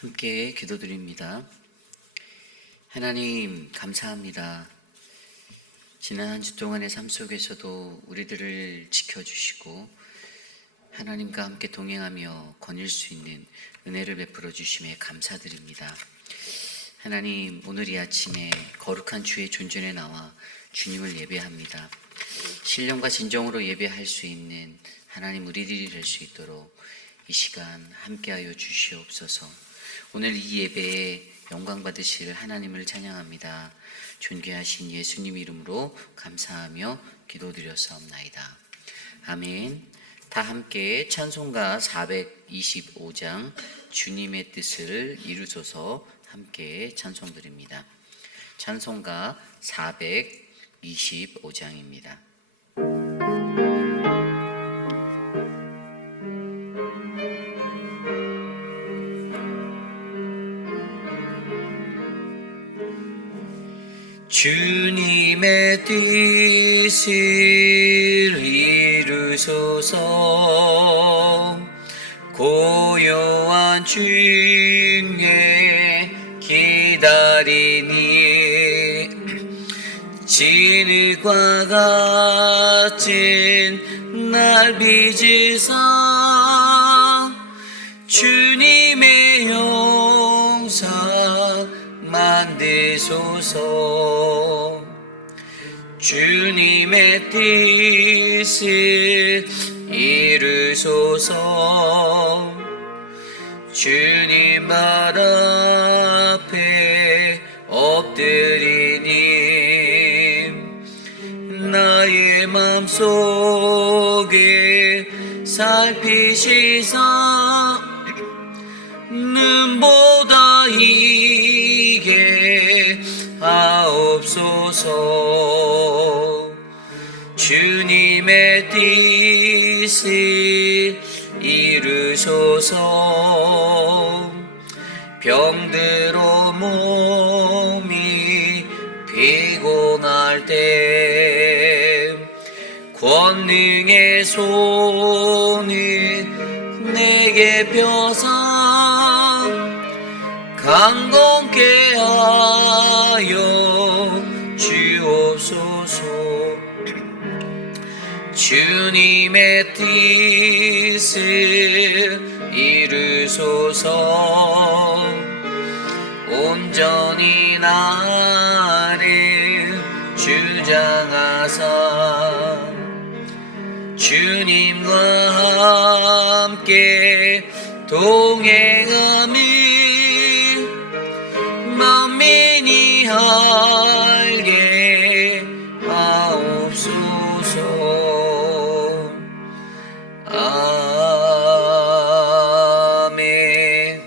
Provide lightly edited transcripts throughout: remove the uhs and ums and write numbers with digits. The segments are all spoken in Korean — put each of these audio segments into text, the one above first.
함께 기도드립니다. 하나님 감사합니다. 지난 한 주 동안의 삶 속에서도 우리들을 지켜주시고 하나님과 함께 동행하며 거닐 수 있는 은혜를 베풀어 주심에 감사드립니다. 하나님, 오늘 이 아침에 거룩한 주의 존전에 나와 주님을 예배합니다. 신령과 진정으로 예배할 수 있는 하나님 우리들이 될 수 있도록 이 시간 함께하여 주시옵소서. 오늘 이 예배에 영광 받으실 하나님을 찬양합니다. 존귀하신 예수님 이름으로 감사하며 기도드렸사옵나이다. 아멘. 다 함께 찬송가 425장 주님의 뜻을 이루소서 함께 찬송드립니다. 찬송가 425장입니다. 주님의 뜻을 이루소서. 고요한 중에 기다리니 진흙과 같은 날 빚으사 주님의 영상 만드소서. 주님의 뜻을 이루소서. 주님 발 앞에 엎드리니 나의 맘속에 살피시사 눈보다 이게 하옵소서. 주님의 뜻을 이루소서. 병들어 몸이 피곤할 때 권능의 손을 내게 펴사 강건케 하여 주옵소서. 주님의 뜻을 이루소서. 온전히 나를 주장하사 주님과 함께 동행함이 만민이 알게 하옵소서. 아멘.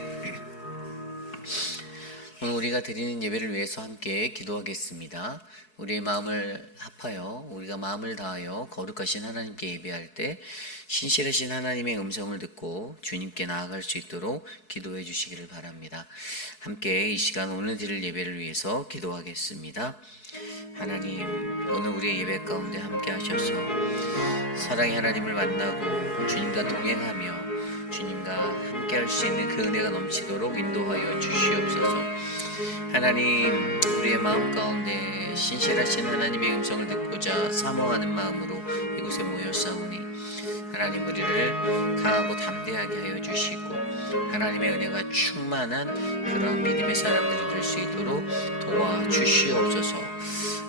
오늘 우리가 드리는 예배를 위해서 함께 기도하겠습니다. 우리의 마음을 합하여 우리가 마음을 다하여 거룩하신 하나님께 예배할 때 신실하신 하나님의 음성을 듣고 주님께 나아갈 수 있도록 기도해 주시기를 바랍니다. 함께 이 시간 오늘 드릴 예배를 위해서 기도하겠습니다. 하나님, 오늘 우리의 예배 가운데 함께 하셔서 사랑의 하나님을 만나고 주님과 동행하며 주님과 함께 할 수 있는 그 은혜가 넘치도록 인도하여 주시옵소서. 하나님, 우리의 마음 가운데 신실하신 하나님의 음성을 듣고자 사모하는 마음으로 이곳에 모였사오니 하나님, 우리를 강하고 담대하게 하여 주시고 하나님의 은혜가 충만한 그러한 믿음의 사람들이 될 수 있도록 도와주시옵소서.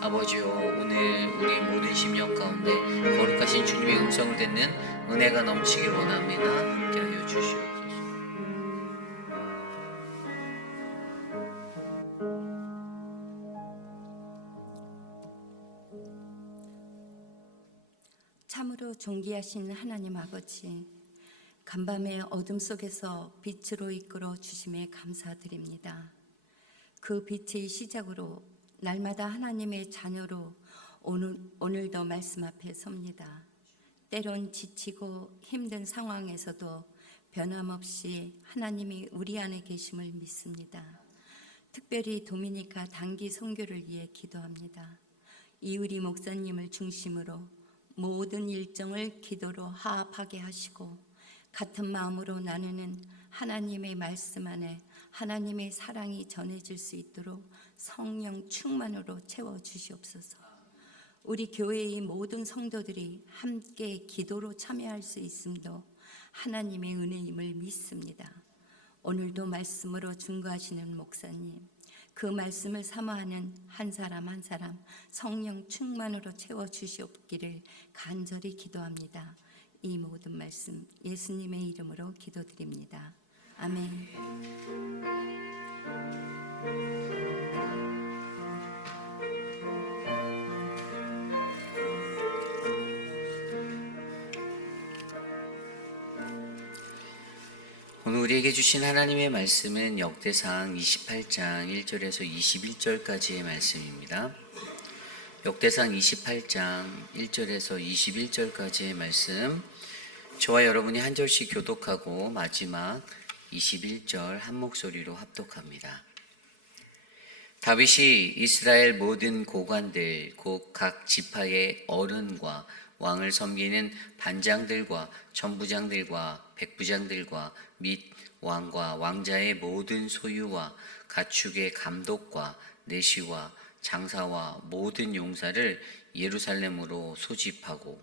아버지요, 오늘 우리의 모든 심령 가운데 거룩하신 주님의 음성을 듣는 은혜가 넘치길 원합니다. 함께 하여 주시옵소서. 참으로 존귀하신 하나님 아버지, 간밤의 어둠 속에서 빛으로 이끌어 주심에 감사드립니다. 그 빛의 시작으로 날마다 하나님의 자녀로 오늘도 말씀 앞에 섭니다. 때론 지치고 힘든 상황에서도 변함없이 하나님이 우리 안에 계심을 믿습니다. 특별히 도미니카 단기 선교를 위해 기도합니다. 이우리 목사님을 중심으로 모든 일정을 기도로 화합하게 하시고 같은 마음으로 나누는 하나님의 말씀 안에 하나님의 사랑이 전해질 수 있도록 성령 충만으로 채워주시옵소서. 우리 교회의 모든 성도들이 함께 기도로 참여할 수 있음도 하나님의 은혜임을 믿습니다. 오늘도 말씀으로 증거하시는 목사님, 그 말씀을 사모하는 한 사람 한 사람 성령 충만으로 채워주시옵기를 간절히 기도합니다. 이 모든 말씀 예수님의 이름으로 기도드립니다. 아멘. 오늘 우리에게 주신 하나님의 말씀은 역대상 28장 1절에서 21절까지의 말씀입니다. 역대상 28장 1절에서 21절까지의 말씀, 저와 여러분이 한 절씩 교독하고 마지막 21절 한 목소리로 합독합니다. 다윗이 이스라엘 모든 고관들 곧 각 지파의 어른과 왕을 섬기는 반장들과 천부장들과 백부장들과 및 왕과 왕자의 모든 소유와 가축의 감독과 내시와 장사와 모든 용사를 예루살렘으로 소집하고,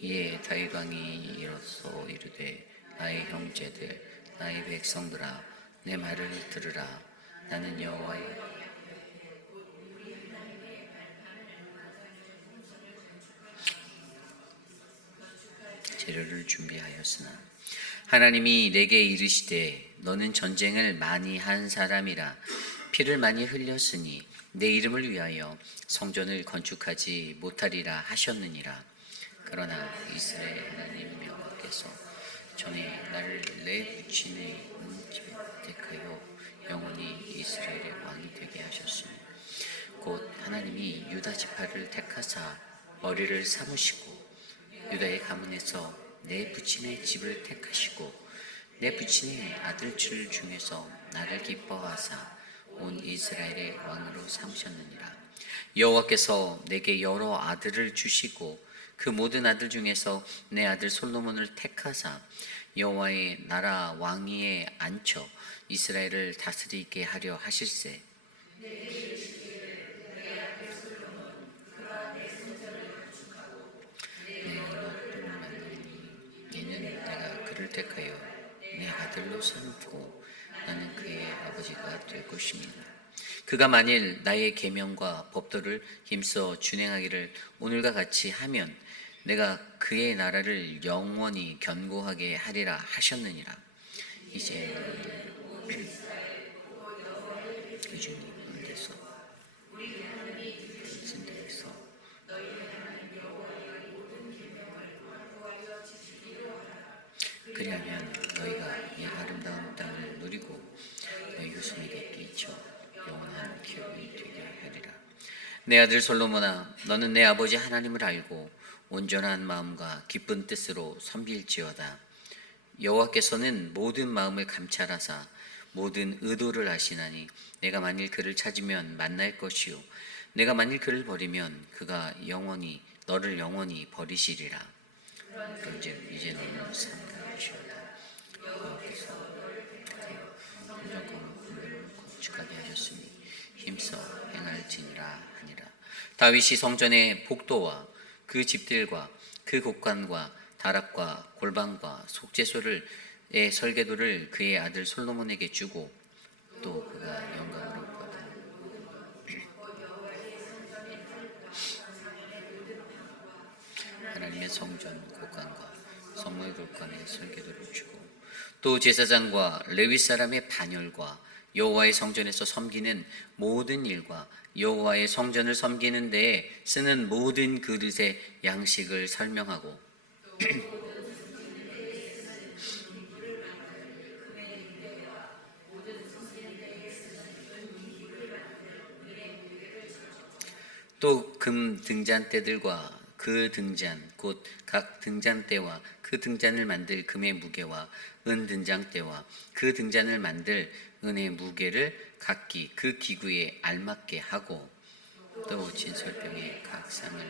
이에 다윗 왕이 일어서 이르되 나의 형제들 나의 백성들아 내 말을 들으라. 나는 여호와의 재료를 준비하였으나 하나님이 내게 이르시되 너는 전쟁을 많이 한 사람이라 피를 많이 흘렸으니 내 이름을 위하여 성전을 건축하지 못하리라 하셨느니라. 그러나 이스라엘 하나님 여호와께서 전에 나를 내 부친의 집에 택하여 영원히 이스라엘의 왕이 되게 하셨으니 곧 하나님이 유다 지파를 택하사 머리를 삼으시고 유다의 가문에서 내 부친의 집을 택하시고 내 부친의 아들들 중에서 나를 기뻐하사 온 이스라엘의 왕으로 삼으셨느니라. 여호와께서 내게 여러 아들을 주시고 그 모든 아들 중에서 내 아들 솔로몬을 택하사 여호와의 나라 왕위에 앉혀 이스라엘을 다스리게 하려 하실세. 이는 내가 그를 택하여 내 아들로 삼고 나는 그의 아버지가 될 것입니다. 그가 만일 나의 계명과 법도를 힘써 준행하기를 오늘과 같이 하면 내가 그의 나라를 영원히 견고하게 하리라 하셨느니라. 이제 그 주님 은혜서 그리하면 너희가 이 아름다운 땅을 누리고 너희 후손에게 끼쳐 영원한 기업이 되게 하리라. 내 아들 솔로몬아, 너는 내 아버지 하나님을 알고 온전한 마음과 기쁜 뜻으로 섬길지어다. 여호와께서는 모든 마음을 감찰하사 모든 의도를 아시나니 내가 만일 그를 찾으면 만날 것이요 내가 만일 그를 버리면 그가 영원히 너를 영원히 버리시리라. 그런즉 이제 너는 삼가하시오다. 여호와께서 온전한 분별을 건축하게 하셨으니 힘써 행할지니라 하니라. 다윗이 성전의 복도와 그 집들과 그 곡관과 다락과 골방과 속죄소를 의 설계도를 그의 아들 솔로몬에게 주고 또 그가 영광으로 받은 하나님의 성전 곡관과 성물 곡관의 설계도를 주고 또 제사장과 레위 사람의 반열과 여호와의 성전에서 섬기는 모든 일과 여호와의 성전을 섬기는 데에 쓰는 모든 그릇의 양식을 설명하고 또 금 등잔대들과 그 등잔 곧 각 등잔대와 그 등잔을 만들 금의 무게와 은 등잔대와 그 등잔을 만들 은의 무게를 각기 그 기구에 알맞게 하고 또 진설병에 각 상을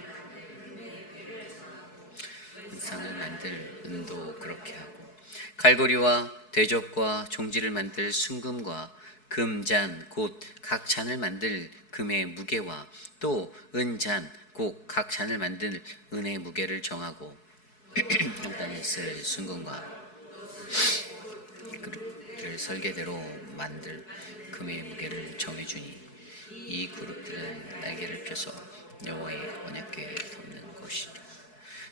만들 은도 그렇게 하고 갈고리와 대접과 종지를 만들 순금과 금잔 곧 각 잔을 만들 금의 무게와 또 은잔 곧 각 잔을 만들 은의 무게를 정하고 한단에 있을 순금과 그릇을 설계대로 만들 금의 무게를 정해주니 이 그릇들은 날개를 펴서 여호와의 언약궤에 덮는 것이라.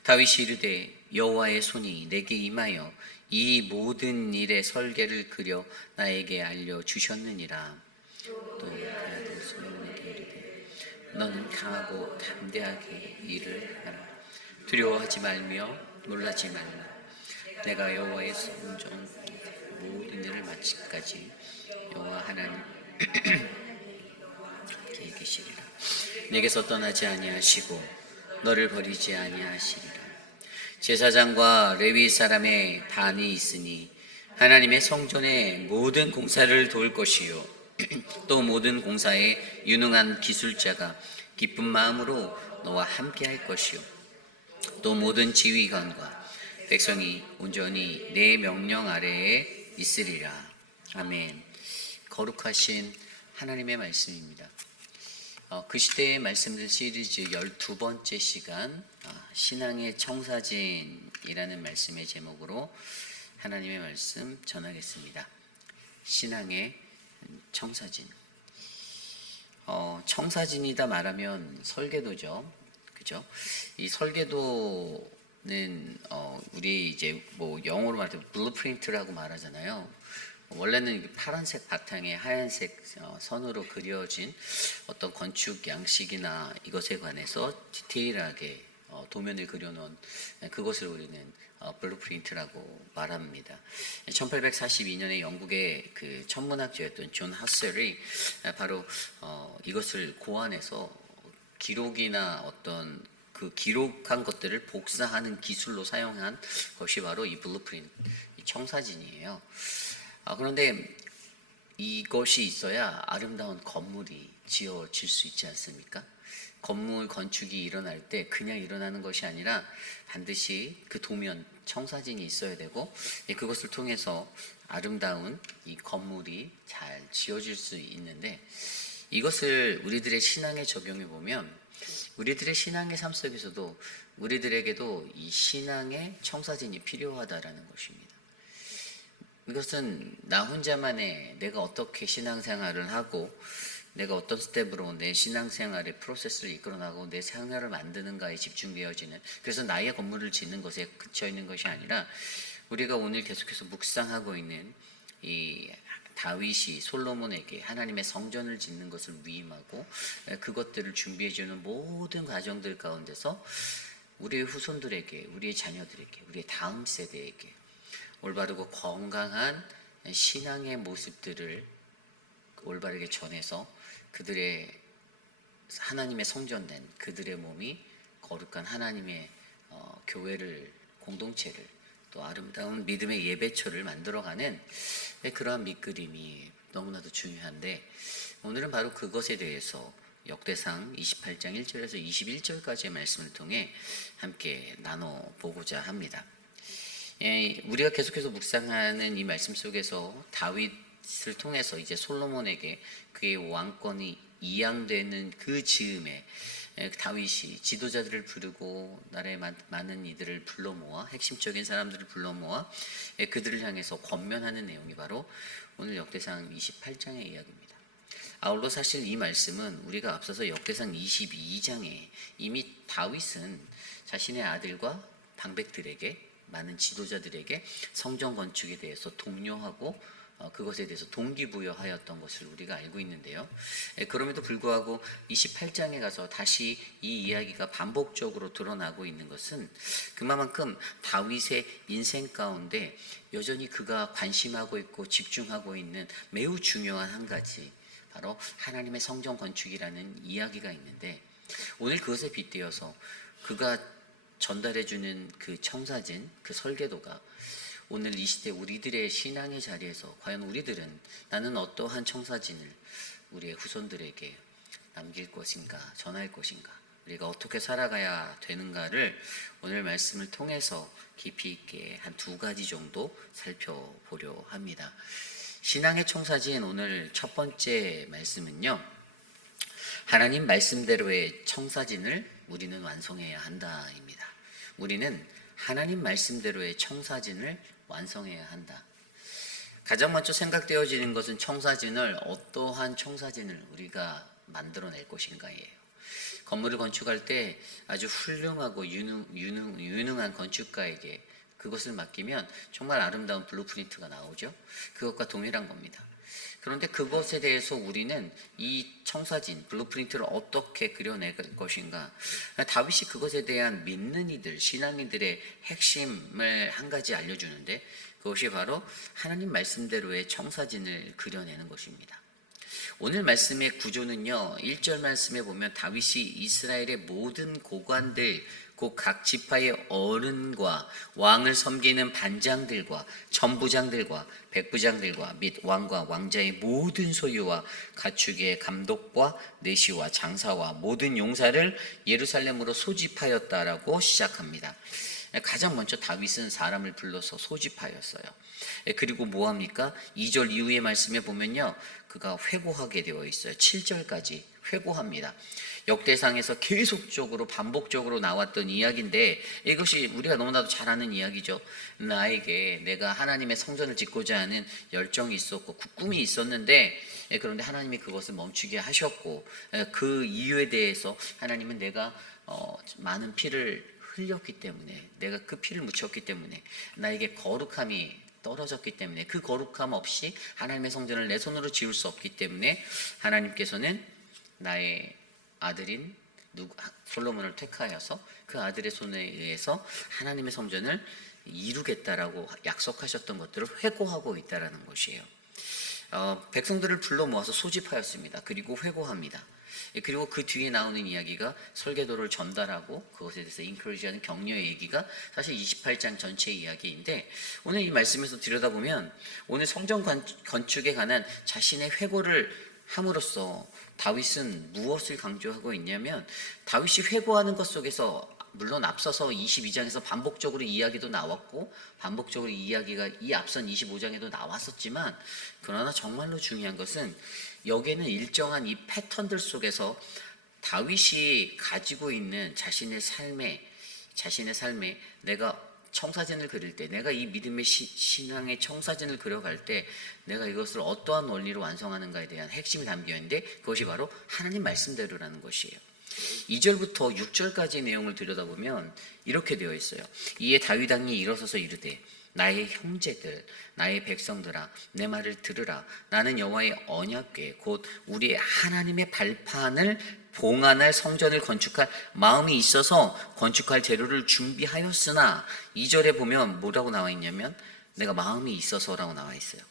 다윗이 이르되 여호와의 손이 내게 임하여 이 모든 일의 설계를 그려 나에게 알려 주셨느니라. 또 그 아들 솔로몬에게 이르되 너는 강하고 담대하게 일을 하라. 두려워하지 말며 놀라지 말라. 내가 여호와의 성전 모든 일을 마치기까지 여호와 하나님께 계시리라. 내게서 떠나지 아니하시고 너를 버리지 아니하시리라. 제사장과 레위 사람의 단이 있으니 하나님의 성전의 모든 공사를 도울 것이요 또 모든 공사에 유능한 기술자가 기쁜 마음으로 너와 함께 할 것이요 또 모든 지휘관과 백성이 온전히 내 명령 아래에 있으리라. 아멘. 거룩하신 하나님의 말씀입니다. 그 시대의 말씀들 시리즈 12번째 시간 신앙의 청사진이라는 말씀의 제목으로 하나님의 말씀 전하겠습니다. 신앙의 청사진. 청사진이다 말하면 설계도죠. 그죠? 이 설계도는 우리 이제 뭐 영어로 말하면 블루프린트라고 말하잖아요. 원래는 파란색 바탕에 하얀색 선으로 그려진 어떤 건축 양식이나 이것에 관해서 디테일하게 도면을 그려놓은 그것을 우리는 블루프린트라고 말합니다. 1842년에 영국의 그 천문학자였던 존 하셀이 바로 이것을 고안해서 기록이나 어떤 그 기록한 것들을 복사하는 기술로 사용한 것이 바로 이 블루프린트, 이 청사진이에요. 그런데 이것이 있어야 아름다운 건물이 지어질 수 있지 않습니까? 건물 건축이 일어날 때 그냥 일어나는 것이 아니라 반드시 그 도면, 청사진이 있어야 되고 그것을 통해서 아름다운 이 건물이 잘 지어질 수 있는데 이것을 우리들의 신앙에 적용해 보면 우리들의 신앙의 삶 속에서도 우리들에게도 이 신앙의 청사진이 필요하다라는 것입니다. 이것은 나 혼자만의 내가 어떻게 신앙생활을 하고 내가 어떤 스텝으로 내 신앙생활의 프로세스를 이끌어나가고 내 생활을 만드는가에 집중되어지는, 그래서 나의 건물을 짓는 것에 그쳐있는 것이 아니라 우리가 오늘 계속해서 묵상하고 있는 이 다윗이 솔로몬에게 하나님의 성전을 짓는 것을 위임하고 그것들을 준비해주는 모든 과정들 가운데서 우리의 후손들에게, 우리의 자녀들에게, 우리의 다음 세대에게 올바르고 건강한 신앙의 모습들을 올바르게 전해서 그들의 하나님의 성전된 그들의 몸이 거룩한 하나님의 교회를, 공동체를, 또 아름다운 믿음의 예배처를 만들어가는 그러한 밑그림이 너무나도 중요한데 오늘은 바로 그것에 대해서 역대상 28장 1절에서 21절까지의 말씀을 통해 함께 나눠보고자 합니다. 우리가 계속해서 묵상하는 이 말씀 속에서 다윗을 통해서 이제 솔로몬에게 그의 왕권이 이양되는 그 즈음에 다윗이 지도자들을 부르고 나라의 많은 이들을 불러 모아, 핵심적인 사람들을 불러 모아 그들을 향해서 권면하는 내용이 바로 오늘 역대상 28장의 이야기입니다. 아울러 사실 이 말씀은 우리가 앞서서 역대상 22장에 이미 다윗은 자신의 아들과 방백들에게, 많은 지도자들에게 성전 건축에 대해서 독려하고 그것에 대해서 동기부여하였던 것을 우리가 알고 있는데요. 그럼에도 불구하고 28장에 가서 다시 이 이야기가 반복적으로 드러나고 있는 것은 그만큼 다윗의 인생 가운데 여전히 그가 관심하고 있고 집중하고 있는 매우 중요한 한 가지, 바로 하나님의 성전 건축이라는 이야기가 있는데 오늘 그것에 빗대어서 그가 전달해주는 그 청사진, 그 설계도가 오늘 이 시대 우리들의 신앙의 자리에서 과연 우리들은 나는 어떠한 청사진을 우리의 후손들에게 남길 것인가, 전할 것인가, 우리가 어떻게 살아가야 되는가를 오늘 말씀을 통해서 깊이 있게 한 2가지 정도 살펴보려 합니다. 신앙의 청사진 오늘 첫 번째 말씀은요, 하나님 말씀대로의 청사진을 우리는 완성해야 한다입니다. 우리는 하나님 말씀대로의 청사진을 완성해야 한다. 가장 먼저 생각되어지는 것은 청사진을 어떠한 청사진을 우리가 만들어낼 것인가예요. 건물을 건축할 때 아주 훌륭하고 유능한 건축가에게 그것을 맡기면 정말 아름다운 블루프린트가 나오죠. 그것과 동일한 겁니다. 그런데 그것에 대해서 우리는 이 청사진, 블루프린트를 어떻게 그려낼 것인가. 다윗이 그것에 대한 믿는 이들, 신앙인들의 핵심을 한 가지 알려주는데, 그것이 바로 하나님 말씀대로의 청사진을 그려내는 것입니다. 오늘 말씀의 구조는요, 1절 말씀에 보면 다윗이 이스라엘의 모든 고관들, 곧 각 지파의 어른과 왕을 섬기는 반장들과 전부장들과 백부장들과 및 왕과 왕자의 모든 소유와 가축의 감독과 내시와 장사와 모든 용사를 예루살렘으로 소집하였다라고 시작합니다. 가장 먼저 다윗은 사람을 불러서 소집하였어요. 그리고 뭐합니까? 2절 이후의 말씀에 보면요, 그가 회고하게 되어 있어요. 7절까지 회고합니다. 역대상에서 계속적으로 반복적으로 나왔던 이야기인데, 이것이 우리가 너무나도 잘 아는 이야기죠. 나에게 내가 하나님의 성전을 짓고자 하는 열정이 있었고 꿈이 있었는데, 그런데 하나님이 그것을 멈추게 하셨고, 그 이유에 대해서 하나님은 내가 많은 피를 흘렸기 때문에, 내가 그 피를 묻혔기 때문에 나에게 거룩함이 떨어졌기 때문에, 그 거룩함 없이 하나님의 성전을 내 손으로 지을 수 없기 때문에 하나님께서는 나의 아들인 솔로몬을 택하여서 그 아들의 손에 의해서 하나님의 성전을 이루겠다라고 약속하셨던 것들을 회고하고 있다라는 것이에요. 백성들을 불러 모아서 소집하였습니다. 그리고 회고합니다. 그리고 그 뒤에 나오는 이야기가 설계도를 전달하고 그것에 대해서 인커리지하는 격려의 얘기가 사실 28장 전체 이야기인데, 오늘 이 말씀에서 들여다보면 오늘 성전 건축에 관한 자신의 회고를 함으로써 다윗은 무엇을 강조하고 있냐면, 다윗이 회고하는 것 속에서 물론 앞서서 22장에서 반복적으로 이야기도 나왔고 반복적으로 이야기가 이 앞선 25장에도 나왔었지만, 그러나 정말로 중요한 것은 여기에는 일정한 이 패턴들 속에서 다윗이 가지고 있는 자신의 삶에 내가 청사진을 그릴 때, 내가 이 믿음의 신앙의 청사진을 그려갈 때 내가 이것을 어떠한 원리로 완성하는가에 대한 핵심이 담겨 있는데, 그것이 바로 하나님 말씀대로라는 것이에요. 2절부터 6절까지의 내용을 들여다보면 이렇게 되어 있어요. 이에 다윗 왕이 일어서서 이르되, 나의 형제들, 나의 백성들아, 내 말을 들으라. 나는 여호와의 언약궤 곧 우리 하나님의 발판을 봉안할 성전을 건축할 마음이 있어서 건축할 재료를 준비하였으나, 2절에 보면 뭐라고 나와 있냐면 내가 마음이 있어서라고 나와 있어요.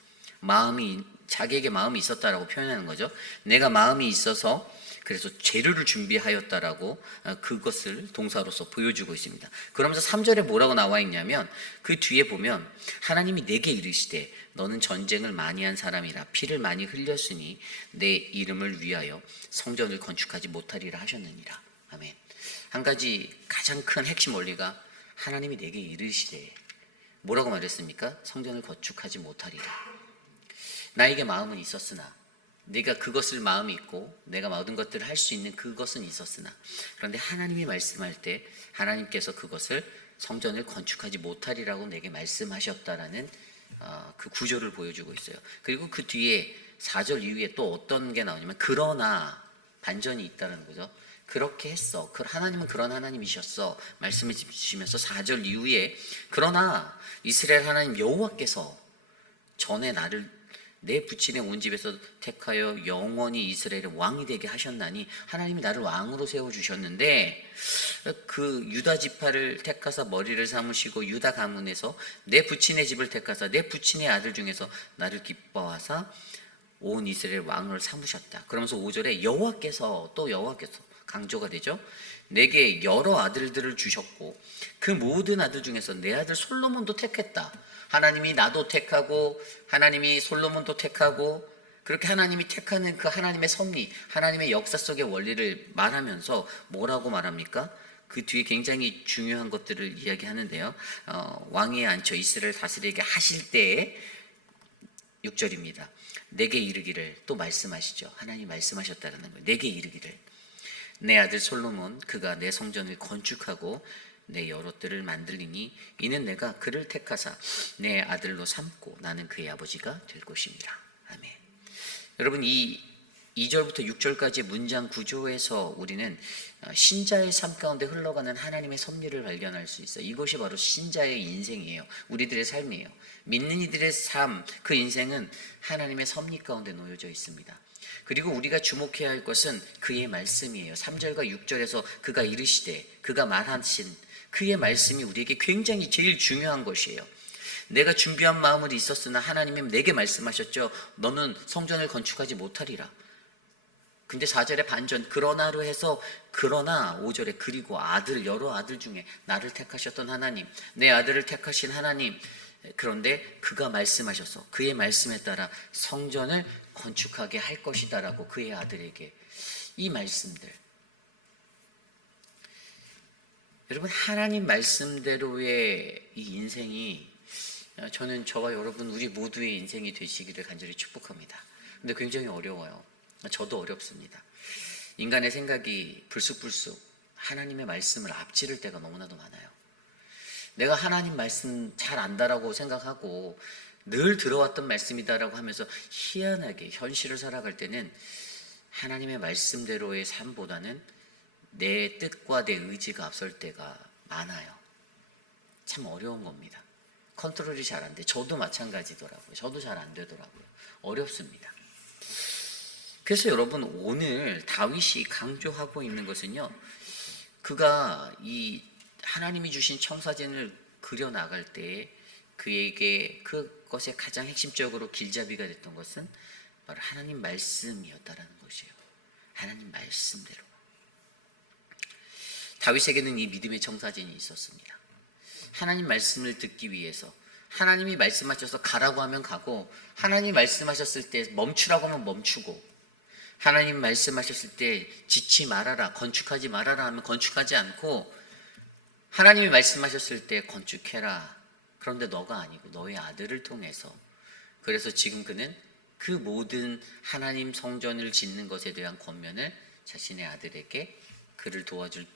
자기에게 마음이 있었다라고 표현하는 거죠. 내가 마음이 있어서 그래서 재료를 준비하였다라고 그것을 동사로서 보여주고 있습니다. 그러면서 3절에 뭐라고 나와 있냐면, 그 뒤에 보면 하나님이 내게 이르시되 너는 전쟁을 많이 한 사람이라 피를 많이 흘렸으니 내 이름을 위하여 성전을 건축하지 못하리라 하셨느니라. 아멘. 한 가지 가장 큰 핵심 원리가, 하나님이 내게 이르시되 뭐라고 말했습니까? 성전을 건축하지 못하리라. 나에게 마음은 있었으나, 내가 그것을 마음이 있고 내가 모든 것들을 할 수 있는 그것은 있었으나, 그런데 하나님이 말씀할 때 하나님께서 그것을 성전을 건축하지 못하리라고 내게 말씀하셨다라는 그 구조를 보여주고 있어요. 그리고 그 뒤에 4절 이후에 또 어떤 게 나오냐면, 그러나 반전이 있다는 거죠. 그렇게 했어. 하나님은 그런 하나님이셨어. 말씀해 주시면서 4절 이후에, 그러나 이스라엘 하나님 여호와께서 전에 나를 내 부친의 온 집에서 택하여 영원히 이스라엘의 왕이 되게 하셨나니, 하나님이 나를 왕으로 세워주셨는데 그 유다 지파를 택하사 머리를 삼으시고 유다 가문에서 내 부친의 집을 택하사 내 부친의 아들 중에서 나를 기뻐하사 온 이스라엘 왕을 삼으셨다. 그러면서 5절에 여호와께서 강조가 되죠. 내게 여러 아들들을 주셨고 그 모든 아들 중에서 내 아들 솔로몬도 택했다. 하나님이 나도 택하고 하나님이 솔로몬도 택하고 그렇게 하나님이 택하는 그 하나님의 섭리, 하나님의 역사 속의 원리를 말하면서 뭐라고 말합니까? 그 뒤에 굉장히 중요한 것들을 이야기하는데요. 왕위에 앉혀 이스라엘 다스리게 하실 때에 6절입니다. 내게 이르기를, 또 말씀하시죠. 하나님 말씀하셨다는 거예요. 내게 이르기를, 내 아들 솔로몬 그가 내 성전을 건축하고 내 여러 뜰을 만들리니 이는 내가 그를 택하사 내 아들로 삼고 나는 그의 아버지가 될 것입니다. 아멘. 여러분, 이 2절부터 6절까지의 문장 구조에서 우리는 신자의 삶 가운데 흘러가는 하나님의 섭리를 발견할 수 있어요. 이것이 바로 신자의 인생이에요. 우리들의 삶이에요. 믿는 이들의 삶, 그 인생은 하나님의 섭리 가운데 놓여져 있습니다. 그리고 우리가 주목해야 할 것은 그의 말씀이에요. 3절과 6절에서 그가 이르시되, 그가 말하신 그의 말씀이 우리에게 굉장히 제일 중요한 것이에요. 내가 준비한 마음을 있었으나 하나님이 내게 말씀하셨죠. 너는 성전을 건축하지 못하리라. 근데 4절에 반전, 그러나로 해서, 그러나 5절에 그리고 아들, 여러 아들 중에 나를 택하셨던 하나님, 내 아들을 택하신 하나님, 그런데 그가 말씀하셔서 그의 말씀에 따라 성전을 건축하게 할 것이다라고 그의 아들에게, 이 말씀들, 여러분, 하나님 말씀대로의 이 인생이, 저는 저와 여러분 우리 모두의 인생이 되시기를 간절히 축복합니다. 근데 굉장히 어려워요. 저도 어렵습니다. 인간의 생각이 불쑥불쑥 하나님의 말씀을 앞지를 때가 너무나도 많아요. 내가 하나님 말씀 잘 안다라고 생각하고 늘 들어왔던 말씀이다라고 하면서 희한하게 현실을 살아갈 때는 하나님의 말씀대로의 삶보다는 내 뜻과 내 의지가 앞설 때가 많아요. 참 어려운 겁니다. 컨트롤이 잘 안 돼. 저도 마찬가지더라고요. 저도 잘 안 되더라고요. 어렵습니다. 그래서 여러분, 오늘 다윗이 강조하고 있는 것은요, 그가 이 하나님이 주신 청사진을 그려 나갈 때 그에게 그것의 가장 핵심적으로 길잡이가 됐던 것은 바로 하나님 말씀이었다라는 것이에요. 하나님 말씀대로. 다윗에게는 이 믿음의 청사진이 있었습니다. 하나님 말씀을 듣기 위해서, 하나님이 말씀하셔서 가라고 하면 가고, 하나님 말씀하셨을 때 멈추라고 하면 멈추고, 하나님 말씀하셨을 때 짓지 말아라, 건축하지 말아라 하면 건축하지 않고, 하나님이 말씀하셨을 때 건축해라. 그런데 너가 아니고 너의 아들을 통해서. 그래서 지금 그는 그 모든 하나님 성전을 짓는 것에 대한 권면을 자신의 아들에게, 그를 도와줄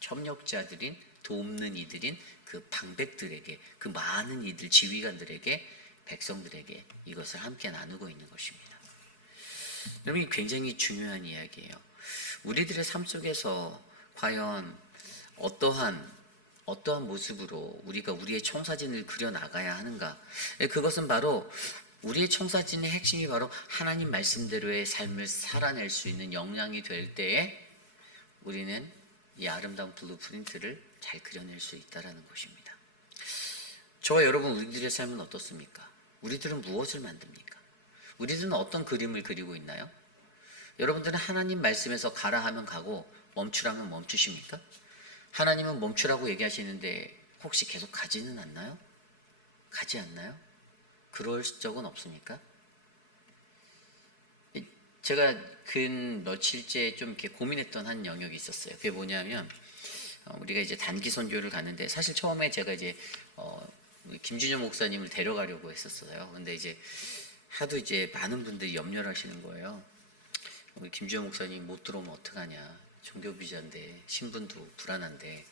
협력자들인, 돕는 이들인 그 방백들에게, 그 많은 이들, 지휘관들에게, 백성들에게 이것을 함께 나누고 있는 것입니다. 여러분, 이 굉장히 중요한 이야기예요. 우리들의 삶 속에서 과연 어떠한 모습으로 우리가 우리의 청사진을 그려 나가야 하는가? 그것은 바로 우리의 청사진의 핵심이 바로 하나님 말씀대로의 삶을 살아낼 수 있는 역량이 될 때에 우리는 이 아름다운 블루프린트를 잘 그려낼 수 있다는 것입니다. 저와 여러분, 우리들의 삶은 어떻습니까? 우리들은 무엇을 만듭니까? 우리들은 어떤 그림을 그리고 있나요? 여러분들은 하나님 말씀에서 가라 하면 가고 멈추라면 멈추십니까? 하나님은 멈추라고 얘기하시는데 혹시 계속 가지는 않나요? 가지 않나요? 그럴 적은 없습니까? 제가 근 며칠째 좀 이렇게 고민했던 한 영역이 있었어요. 그게 뭐냐면, 우리가 이제 단기 선교를 가는데, 사실 처음에 제가 이제 김준영 목사님을 데려가려고 했었어요. 근데 이제 하도 이제 많은 분들이 염려를 하시는 거예요. 우리 김준영 목사님 못 들어오면 어떡하냐. 종교 비자인데, 신분도 불안한데.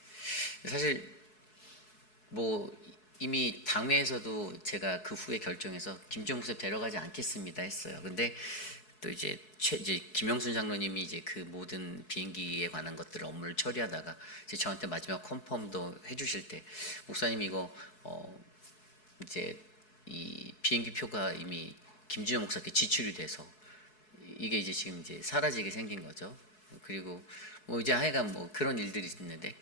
사실 뭐 이미 당회에서도 제가 그 후에 결정해서 김준영 목사님 데려가지 않겠습니다 했어요. 근데 또 이제 김영순 장로님이 이제 그 모든 비행기에 관한 것들을 업무를 처리하다가 이제 저한테 마지막 컨펌도 해주실 때, 목사님 이거 이제 이 비행기 표가 이미 김준영 목사께 지출이 돼서 이게 이제 지금 이제 사라지게 생긴 거죠. 그리고 뭐 이제 하여간 뭐 그런 일들이 있는데,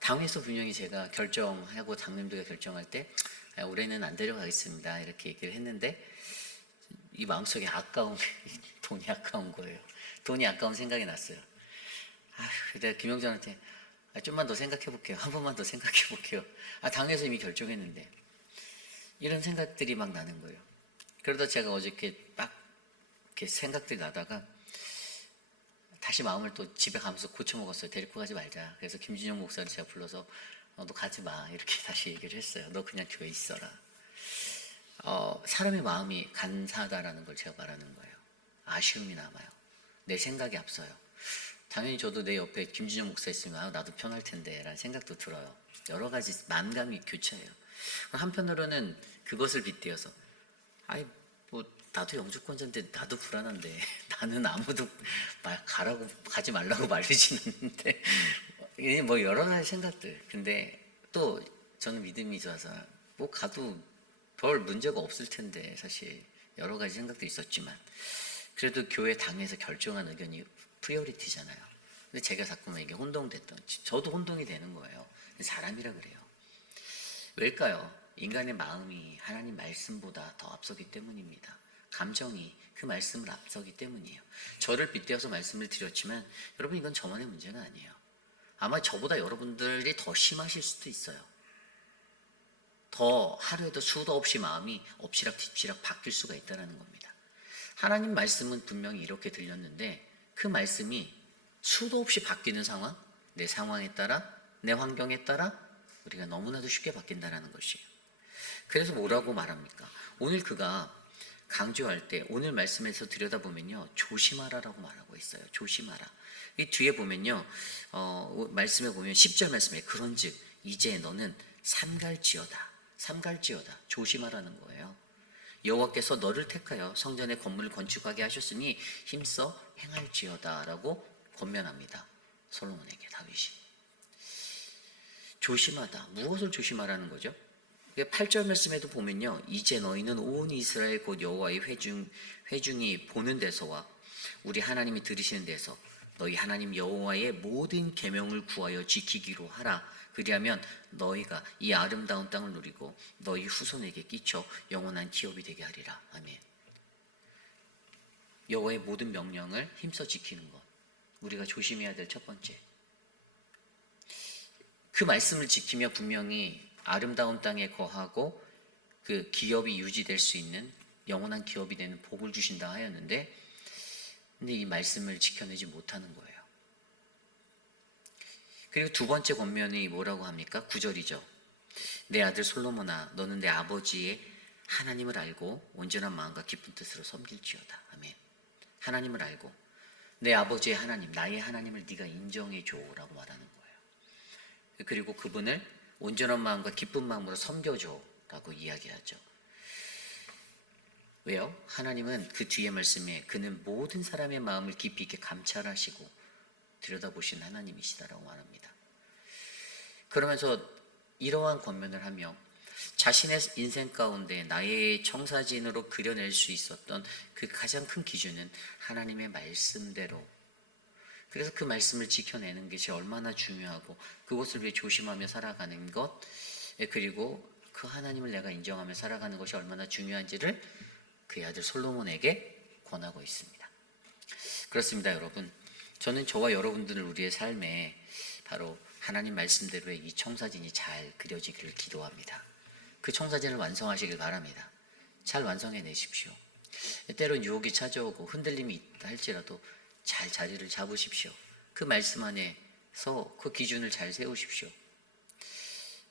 당에서 분명히 제가 결정하고 장님들과 결정할 때 올해는 안 데려가겠습니다 이렇게 얘기를 했는데, 이 마음속에 아까운, 돈이 아까운 거예요. 돈이 아까운 생각이 났어요. 내가 김영전한테 좀만 더 생각해 볼게요. 한 번만 더 생각해 볼게요. 당에서 이미 결정했는데. 이런 생각들이 막 나는 거예요. 그러다 제가 어저께 막 이렇게 생각들이 나다가 다시 마음을 또 집에 가면서 고쳐 먹었어요. 데리고 가지 말자. 그래서 김진영 목사를 제가 불러서 너 가지 마 이렇게 다시 얘기를 했어요. 너 그냥 교회에 있어라. 사람의 마음이 간사하다라는 걸 제가 말하는 거예요. 아쉬움이 남아요. 내 생각이 앞서요. 당연히 저도 내 옆에 김진영 목사 있으면 나도 편할 텐데 라는 생각도 들어요. 여러 가지 만감이 교차해요. 한편으로는 그것을 빗대어서 아이 뭐 나도 영주권자인데 나도 불안한데 나는 아무도 가라고 가지 말라고 말리진 않는데 뭐 여러 가지 생각들. 근데 또 저는 믿음이 좋아서 뭐 가도 별 문제가 없을 텐데 사실 여러 가지 생각도 있었지만 그래도 교회 당에서 결정한 의견이 프리오리티잖아요. 근데 제가 자꾸만 이게 혼동됐던, 저도 혼동이 되는 거예요. 사람이라 그래요. 왜일까요? 인간의 마음이 하나님 말씀보다 더 앞서기 때문입니다. 감정이 그 말씀을 앞서기 때문이에요. 저를 빗대어서 말씀을 드렸지만 여러분 이건 저만의 문제가 아니에요. 아마 저보다 여러분들이 더 심하실 수도 있어요. 더 하루에도 수도 없이 마음이 엎치락뒤치락 바뀔 수가 있다는 겁니다. 하나님 말씀은 분명히 이렇게 들렸는데 그 말씀이 수도 없이 바뀌는 상황, 내 상황에 따라, 내 환경에 따라 우리가 너무나도 쉽게 바뀐다는 것이에요. 그래서 뭐라고 말합니까? 오늘 그가 강조할 때 오늘 말씀에서 들여다보면요, 조심하라라고 말하고 있어요. 조심하라. 이 뒤에 보면요, 말씀에 보면 10절 말씀에 그런즉 이제 너는 삼갈지어다. 삼갈지어다. 조심하라는 거예요. 여호와께서 너를 택하여 성전의 건물을 건축하게 하셨으니 힘써 행할지어다라고 권면합니다. 솔로몬에게 다윗이. 조심하다. 무엇을 조심하라는 거죠? 8절 말씀에도 보면요, 이제 너희는 온 이스라엘 곧 여호와의 회중이 보는 데서와 우리 하나님이 들으시는 데서 너희 하나님 여호와의 모든 계명을 구하여 지키기로 하라. 그리하면 너희가 이 아름다운 땅을 누리고 너희 후손에게 끼쳐 영원한 기업이 되게 하리라. 아멘. 여호와의 모든 명령을 힘써 지키는 것, 우리가 조심해야 될 첫 번째. 그 말씀을 지키며 분명히 아름다운 땅에 거하고 그 기업이 유지될 수 있는 영원한 기업이 되는 복을 주신다 하였는데, 근데 이 말씀을 지켜내지 못하는 거예요. 그리고 두 번째 권면이 뭐라고 합니까? 9절이죠. 내 아들 솔로몬아, 너는 내 아버지의 하나님을 알고 온전한 마음과 깊은 뜻으로 섬길지어다. 아멘. 하나님을 알고 내 아버지의 하나님, 나의 하나님을 네가 인정해줘라고 말하는 거예요. 그리고 그분을 온전한 마음과 기쁜 마음으로 섬겨줘라고 이야기하죠. 왜요? 하나님은 그 뒤에 말씀에 그는 모든 사람의 마음을 깊이 있게 감찰하시고 들여다보신 하나님이시다라고 말합니다. 그러면서 이러한 권면을 하며 자신의 인생 가운데 나의 청사진으로 그려낼 수 있었던 그 가장 큰 기준은 하나님의 말씀대로, 그래서 그 말씀을 지켜내는 것이 얼마나 중요하고 그것을 위해 조심하며 살아가는 것, 그리고 그 하나님을 내가 인정하며 살아가는 것이 얼마나 중요한지를 그의 아들 솔로몬에게 권하고 있습니다. 그렇습니다, 여러분. 저는 저와 여러분들을 우리의 삶에 바로 하나님 말씀대로의 이 청사진이 잘 그려지기를 기도합니다. 그 청사진을 완성하시길 바랍니다. 잘 완성해 내십시오. 때론 유혹이 찾아오고 흔들림이 있다 할지라도 잘 자리를 잡으십시오. 그 말씀 안에서 그 기준을 잘 세우십시오.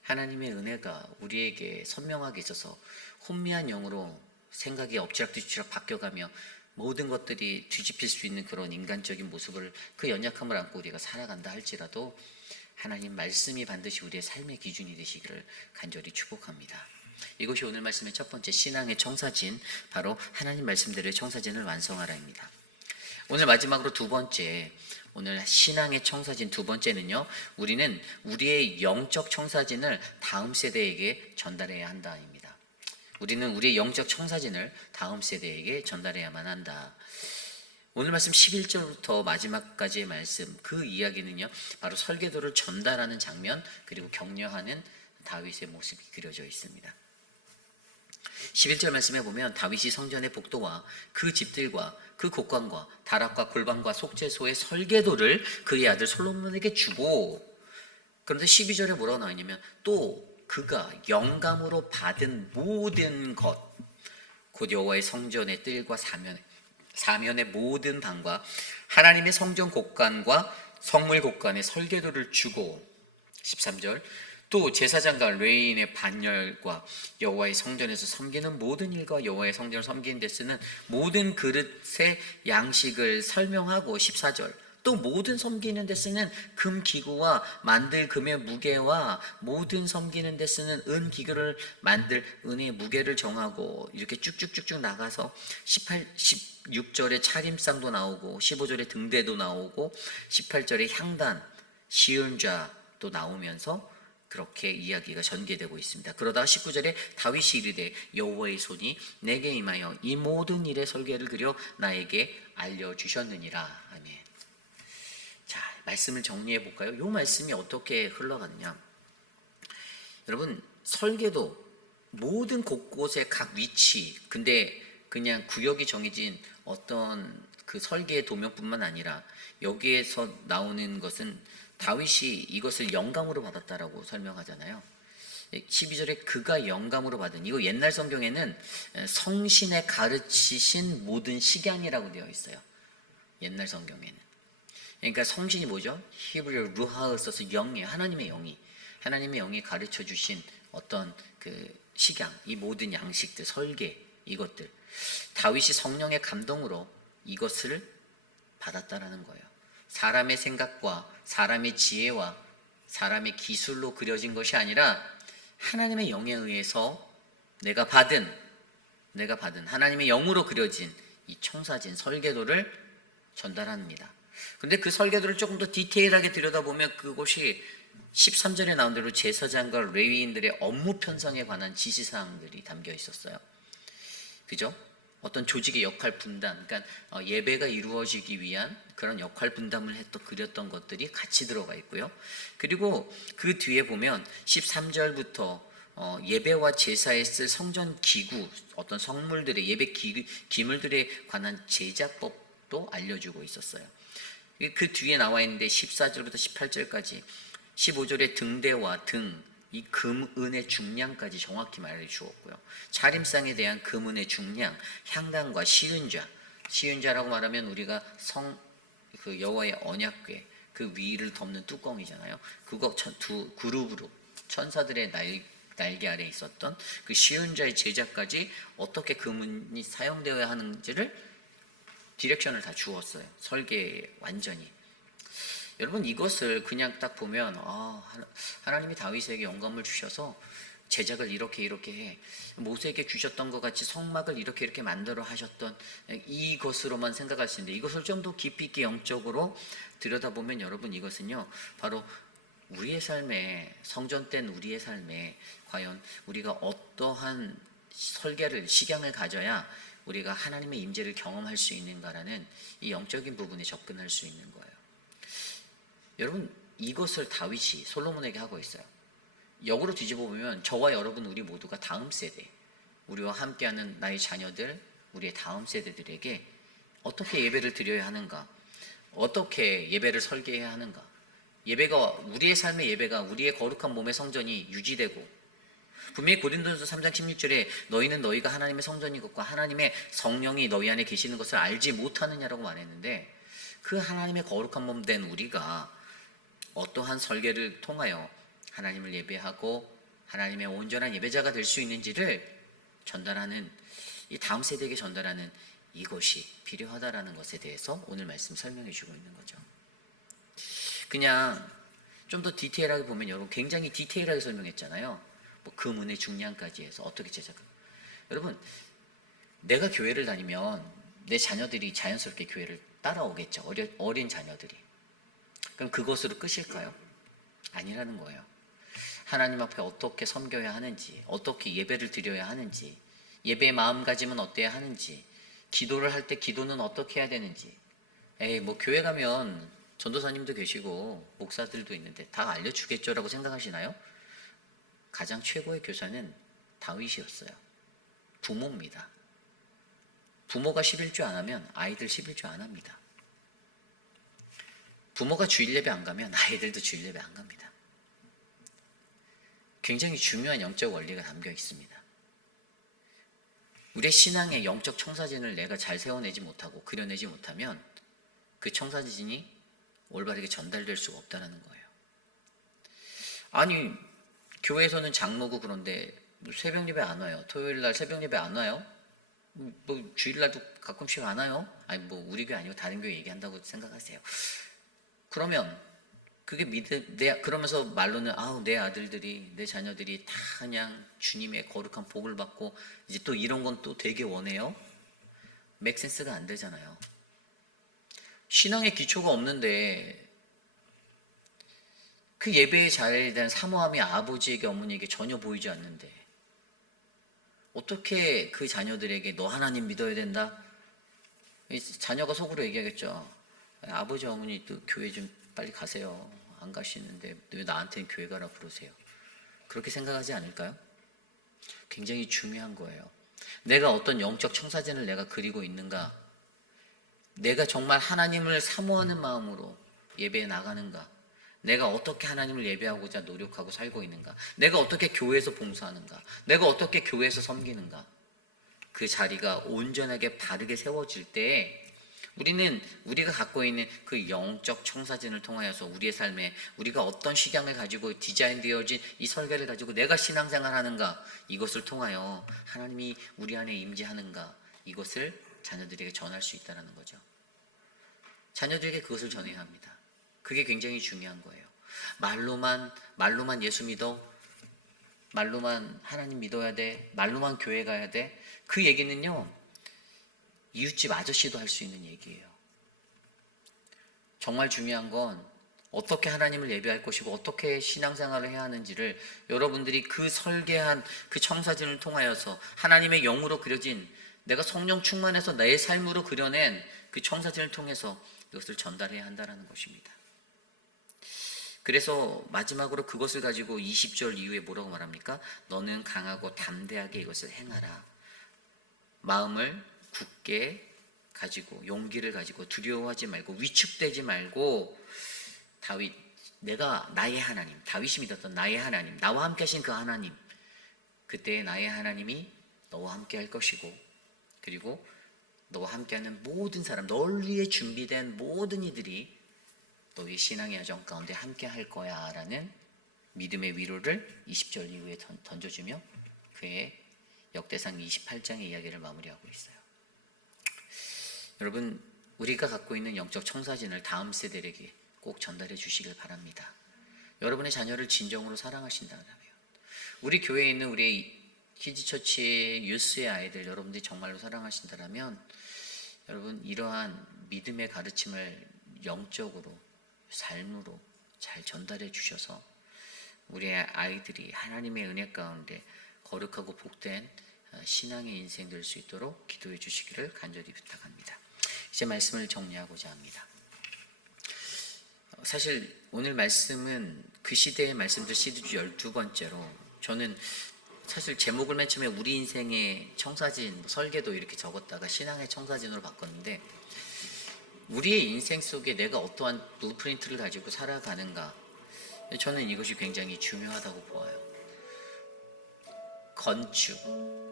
하나님의 은혜가 우리에게 선명하게 있어서 혼미한 영으로 생각이 엎치락뒤치락 바뀌어가며 모든 것들이 뒤집힐 수 있는 그런 인간적인 모습을, 그 연약함을 안고 우리가 살아간다 할지라도 하나님 말씀이 반드시 우리의 삶의 기준이 되시기를 간절히 축복합니다. 이것이 오늘 말씀의 첫 번째 신앙의 청사진, 바로 하나님 말씀대로의 청사진을 완성하라입니다. 오늘 마지막으로 두 번째, 오늘 신앙의 청사진 두 번째는요, 우리는 우리의 영적 청사진을 다음 세대에게 전달해야 한다입니다. 우리는 우리의 영적 청사진을 다음 세대에게 전달해야만 한다. 오늘 말씀 11절부터 마지막까지의 말씀, 그 이야기는요, 바로 설계도를 전달하는 장면, 그리고 격려하는 다윗의 모습이 그려져 있습니다. 11절 말씀에 보면 다윗이 성전의 복도와 그 집들과 그 곡관과 다락과 골방과 속죄소의 설계도를 그의 아들 솔로몬에게 주고, 그런데 12절에 뭐라고 나와 있냐면 또 그가 영감으로 받은 모든 것, 곧 여호와의 성전의 뜰과 사면의 사면의 모든 방과 하나님의 성전 곳간과 성물 곳간에 설계도를 주고 13절 또 제사장과 레위인의 반열과 여호와의 성전에서 섬기는 모든 일과 여호와의 성전을 섬기는 데 쓰는 모든 그릇의 양식을 설명하고 14절 또 모든 섬기는 데 쓰는 금 기구와 만들 금의 무게와 모든 섬기는 데 쓰는 은 기구를 만들 은의 무게를 정하고 이렇게 쭉쭉쭉쭉 나가서 16절에 차림상도 나오고 15절에 등대도 나오고 18절에 향단, 시은좌도 나오면서 그렇게 이야기가 전개되고 있습니다. 그러다가 19절에 다윗이 이르되 여호와의 손이 내게 임하여 이 모든 일의 설계를 그려 나에게 알려주셨느니라. 아멘. 자, 말씀을 정리해 볼까요? 이 말씀이 어떻게 흘러가느냐. 여러분, 설계도 모든 곳곳의 각 위치, 근데 그냥 구역이 정해진 어떤 그 설계의 도면뿐만 아니라 여기에서 나오는 것은 다윗이 이것을 영감으로 받았다라고 설명하잖아요. 12절에 그가 영감으로 받은, 이거 옛날 성경에는 성신의 가르치신 모든 식양이라고 되어 있어요. 옛날 성경에는. 그러니까 성신이 뭐죠? 히브리어 루하를 써서 영이에요. 하나님의 영이 가르쳐 주신 어떤 그 식양, 이 모든 양식들, 설계, 이것들. 다윗이 성령의 감동으로 이것을 받았다라는 거예요. 사람의 생각과 사람의 지혜와 사람의 기술로 그려진 것이 아니라 하나님의 영에 의해서 내가 받은 하나님의 영으로 그려진 이 청사진 설계도를 전달합니다. 근데 그 설계도를 조금 더 디테일하게 들여다보면 그것이 13절에 나온 대로 제사장과 레위인들의 업무 편성에 관한 지시사항들이 담겨 있었어요. 그죠? 어떤 조직의 역할 분담, 그러니까 예배가 이루어지기 위한 그런 역할 분담을 그렸던 것들이 같이 들어가 있고요. 그리고 그 뒤에 보면 13절부터 예배와 제사에 쓸 성전 기구, 어떤 성물들의 예배 기물들에 관한 제작법도 알려주고 있었어요. 그 뒤에 나와 있는데 14절부터 18절까지 15절에 등대와 등, 이 금은의 중량까지 정확히 말해주었고요. 차림상에 대한 금은의 중량, 향단과 시은좌라고 말하면 우리가 그 여호와의 언약궤 그 위를 덮는 뚜껑이잖아요. 그거 두 그룹으로 천사들의 날개 아래에 있었던 그 시은좌의 제작까지 어떻게 금은이 사용되어야 하는지를 디렉션을 다 주었어요. 설계에 완전히. 여러분 이것을 그냥 딱 보면 하나님이 다윗에게 영감을 주셔서 제작을 이렇게 해 모세에게 주셨던 것 같이 성막을 이렇게 만들어 하셨던 이것으로만 생각할 수 있는데 이것을 좀 더 깊이 있게 영적으로 들여다보면 여러분 이것은요 바로 우리의 삶에 성전된 우리의 삶에 과연 우리가 어떠한 설계를 식양을 가져야 우리가 하나님의 임재를 경험할 수 있는가라는 이 영적인 부분에 접근할 수 있는 거예요. 여러분 이것을 다윗이 솔로몬에게 하고 있어요. 역으로 뒤집어 보면 저와 여러분 우리 모두가 다음 세대, 우리와 함께하는 나의 자녀들, 우리의 다음 세대들에게 어떻게 예배를 드려야 하는가, 어떻게 예배를 설계해야 하는가, 우리의 삶의 예배가 우리의 거룩한 몸의 성전이 유지되고 분명히 고린도전서 3장 16절에 너희는 너희가 하나님의 성전인 것과 하나님의 성령이 너희 안에 계시는 것을 알지 못하느냐라고 말했는데 그 하나님의 거룩한 몸 된 우리가 어떠한 설계를 통하여 하나님을 예배하고 하나님의 온전한 예배자가 될 수 있는지를 전달하는 이 다음 세대에게 전달하는 이것이 필요하다라는 것에 대해서 오늘 말씀 설명해 주고 있는 거죠. 그냥 좀 더 디테일하게 보면 여러분 굉장히 디테일하게 설명했잖아요. 뭐 금은의 중량까지 해서 어떻게 제작하고. 여러분 내가 교회를 다니면 내 자녀들이 자연스럽게 교회를 따라오겠죠. 어린 자녀들이. 그럼 그것으로 끝일까요? 아니라는 거예요. 하나님 앞에 어떻게 섬겨야 하는지, 어떻게 예배를 드려야 하는지, 예배의 마음가짐은 어때야 하는지, 기도를 할 때 기도는 어떻게 해야 되는지. 뭐 교회 가면 전도사님도 계시고 목사들도 있는데 다 알려주겠죠라고 생각하시나요? 가장 최고의 교사는 다윗이었어요. 부모입니다. 부모가 11조 안 하면 아이들 11조 안 합니다. 부모가 주일 예배 안 가면 아이들도 주일 예배 안 갑니다. 굉장히 중요한 영적 원리가 담겨 있습니다. 우리의 신앙의 영적 청사진을 내가 잘 세워내지 못하고 그려내지 못하면 그 청사진이 올바르게 전달될 수가 없다는 거예요. 아니, 교회에서는 장로고 그런데 새벽 예배 안 와요. 토요일 날 새벽 예배 안 와요? 뭐 주일 날도 가끔씩 안 와요? 아니 뭐 우리 교회 아니고 다른 교회 얘기한다고 생각하세요. 그러면 그게 그러면서 말로는 내 아들들이 내 자녀들이 다 그냥 주님의 거룩한 복을 받고 이제 또 이런 건 또 되게 원해요. 맥센스가 안 되잖아요. 신앙의 기초가 없는데 그 예배의 자리에 대한 사모함이 아버지에게 어머니에게 전혀 보이지 않는데 어떻게 그 자녀들에게 너 하나님 믿어야 된다? 자녀가 속으로 얘기하겠죠. 아버지 어머니 또 교회 좀 빨리 가세요. 안 가시는데 왜 나한테는 교회 가라 부르세요? 그렇게 생각하지 않을까요? 굉장히 중요한 거예요. 내가 어떤 영적 청사진을 내가 그리고 있는가? 내가 정말 하나님을 사모하는 마음으로 예배에 나가는가? 내가 어떻게 하나님을 예배하고자 노력하고 살고 있는가? 내가 어떻게 교회에서 봉사하는가? 내가 어떻게 교회에서 섬기는가? 그 자리가 온전하게 바르게 세워질 때 우리가 갖고 있는 그 영적 청사진을 통하여서 우리의 삶에 우리가 어떤 식양을 가지고 디자인되어진 이 설계를 가지고 내가 신앙생활 하는가? 이것을 통하여 하나님이 우리 안에 임재하는가? 이것을 자녀들에게 전할 수 있다는 거죠. 자녀들에게 그것을 전해야 합니다. 그게 굉장히 중요한 거예요. 말로만 예수 믿어, 말로만 하나님 믿어야 돼, 말로만 교회 가야 돼. 그 얘기는요, 이웃집 아저씨도 할 수 있는 얘기예요. 정말 중요한 건 어떻게 하나님을 예배할 것이고 어떻게 신앙생활을 해야 하는지를 여러분들이 그 설계한 그 청사진을 통하여서 하나님의 영으로 그려진 내가 성령 충만해서 내 삶으로 그려낸 그 청사진을 통해서 이것을 전달해야 한다는 것입니다. 그래서 마지막으로 그것을 가지고 20절 이후에 뭐라고 말합니까? 너는 강하고 담대하게 이것을 행하라. 마음을 굳게 가지고 용기를 가지고 두려워하지 말고 위축되지 말고 내가 나의 하나님, 다윗이 믿었던 나의 하나님, 나와 함께 하신 그 하나님, 그때 나의 하나님이 너와 함께 할 것이고 그리고 너와 함께하는 모든 사람, 널 위해 준비된 모든 이들이 너의 신앙의 여정 가운데 함께 할 거야 라는 믿음의 위로를 20절 이후에 던져주며 그의 역대상 28장의 이야기를 마무리하고 있어요. 여러분, 우리가 갖고 있는 영적 청사진을 다음 세대에게 꼭 전달해 주시길 바랍니다. 여러분의 자녀를 진정으로 사랑하신다면, 우리 교회에 있는 우리 키즈처치의 유스의 아이들 여러분들이 정말로 사랑하신다면 여러분 이러한 믿음의 가르침을 영적으로 삶으로 잘 전달해 주셔서 우리의 아이들이 하나님의 은혜 가운데 거룩하고 복된 신앙의 인생 될 수 있도록 기도해 주시기를 간절히 부탁합니다. 이제 말씀을 정리하고자 합니다. 사실 오늘 말씀은 그 시대의 말씀들 시리즈 12번째로 저는 사실 제목을 맨 처음에 우리 인생의 청사진 설계도 이렇게 적었다가 신앙의 청사진으로 바꿨는데 우리의 인생 속에 내가 어떠한 블루프린트를 가지고 살아가는가, 저는 이것이 굉장히 중요하다고 보아요. 건축,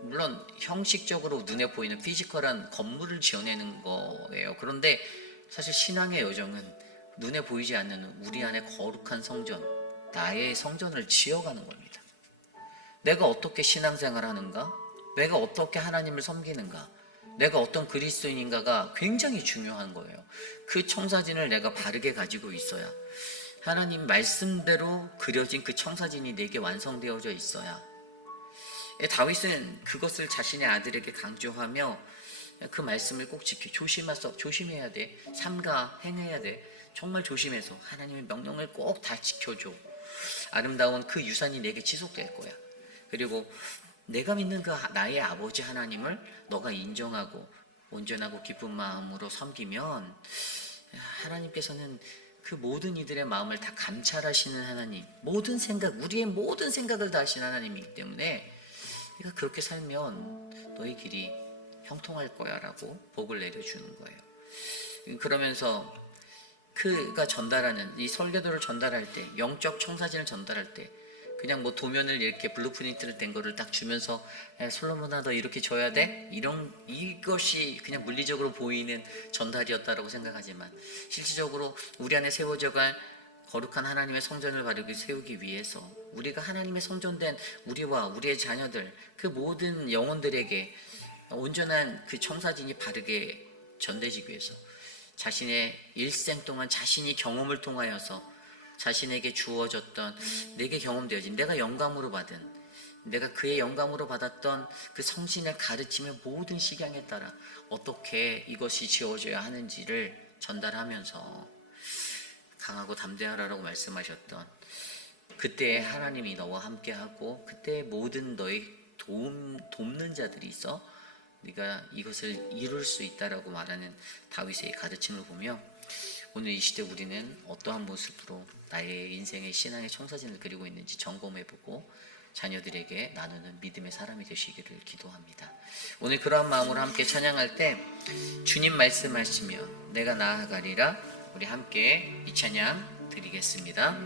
물론 형식적으로 눈에 보이는 피지컬한 건물을 지어내는 거예요. 그런데 사실 신앙의 여정은 눈에 보이지 않는 우리 안에 거룩한 성전, 나의 성전을 지어가는 겁니다. 내가 어떻게 신앙생활 하는가, 내가 어떻게 하나님을 섬기는가, 내가 어떤 그리스도인인가가 굉장히 중요한 거예요. 그 청사진을 내가 바르게 가지고 있어야, 하나님 말씀대로 그려진 그 청사진이 내게 완성되어져 있어야, 다윗은 그것을 자신의 아들에게 강조하며 그 말씀을 꼭 조심해야 돼. 삼가 행해야 돼. 정말 조심해서 하나님의 명령을 꼭 다 지켜줘. 아름다운 그 유산이 내게 지속될 거야. 그리고 내가 믿는 그 나의 아버지 하나님을 너가 인정하고 온전하고 기쁜 마음으로 섬기면 하나님께서는 그 모든 이들의 마음을 다 감찰하시는 하나님, 모든 생각, 우리의 모든 생각을 다 하시는 하나님이기 때문에 네가 그렇게 살면 너의 길이 형통할 거야 라고 복을 내려주는 거예요. 그러면서 그가 전달하는 이 설계도를 전달할 때, 영적 청사진을 전달할 때 그냥 뭐 도면을 이렇게 블루프린트를 된 거를 딱 주면서 야, 솔로몬아 너 이렇게 줘야 돼? 이것이 그냥 물리적으로 보이는 전달이었다라고 생각하지만 실질적으로 우리 안에 세워져갈 거룩한 하나님의 성전을 바르게 세우기 위해서 우리가 하나님의 성전된 우리와 우리의 자녀들 그 모든 영혼들에게 온전한 그 청사진이 바르게 전대지기 위해서 자신의 일생 동안 자신이 경험을 통하여서 자신에게 주어졌던 내게 경험되어진 내가 영감으로 받은 내가 그의 영감으로 받았던 그 성신의 가르침의 모든 식양에 따라 어떻게 이것이 지어져야 하는지를 전달하면서 강하고 담대하라고 말씀하셨던 그때 하나님이 너와 함께하고 그때 모든 너의 돕는 자들이 있어 네가 이것을 이룰 수 있다라고 말하는 다윗의 가르침을 보며 오늘 이 시대 우리는 어떠한 모습으로 나의 인생의 신앙의 청사진을 그리고 있는지 점검해보고 자녀들에게 나누는 믿음의 사람이 되시기를 기도합니다. 오늘 그러한 마음으로 함께 찬양할 때 주님 말씀하시며 내가 나아가리라 우리 함께 이 찬양 드리겠습니다.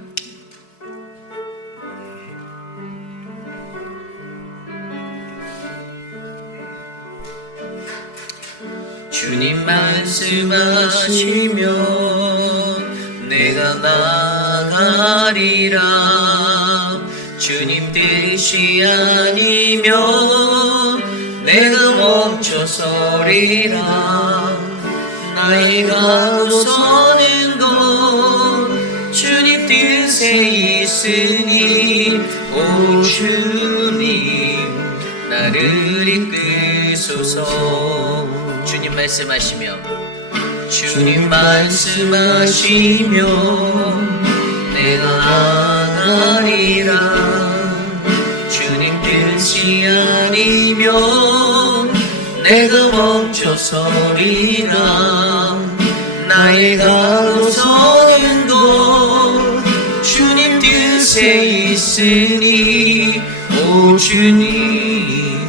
주님 말씀하시며 내가 나아가리라 주님 뜻이 아니면 내가 멈춰서리라 나의 가고 서는 것 주님 뜻에 있으니 오 주님 나를 이끄소서 주님 말씀하시며 주님 말씀하시며 내가 나아가리라 주님 뜻이 아니면 내가 멈춰서리라 나의 가고 서는 것 주님 뜻에 있으니 오 주님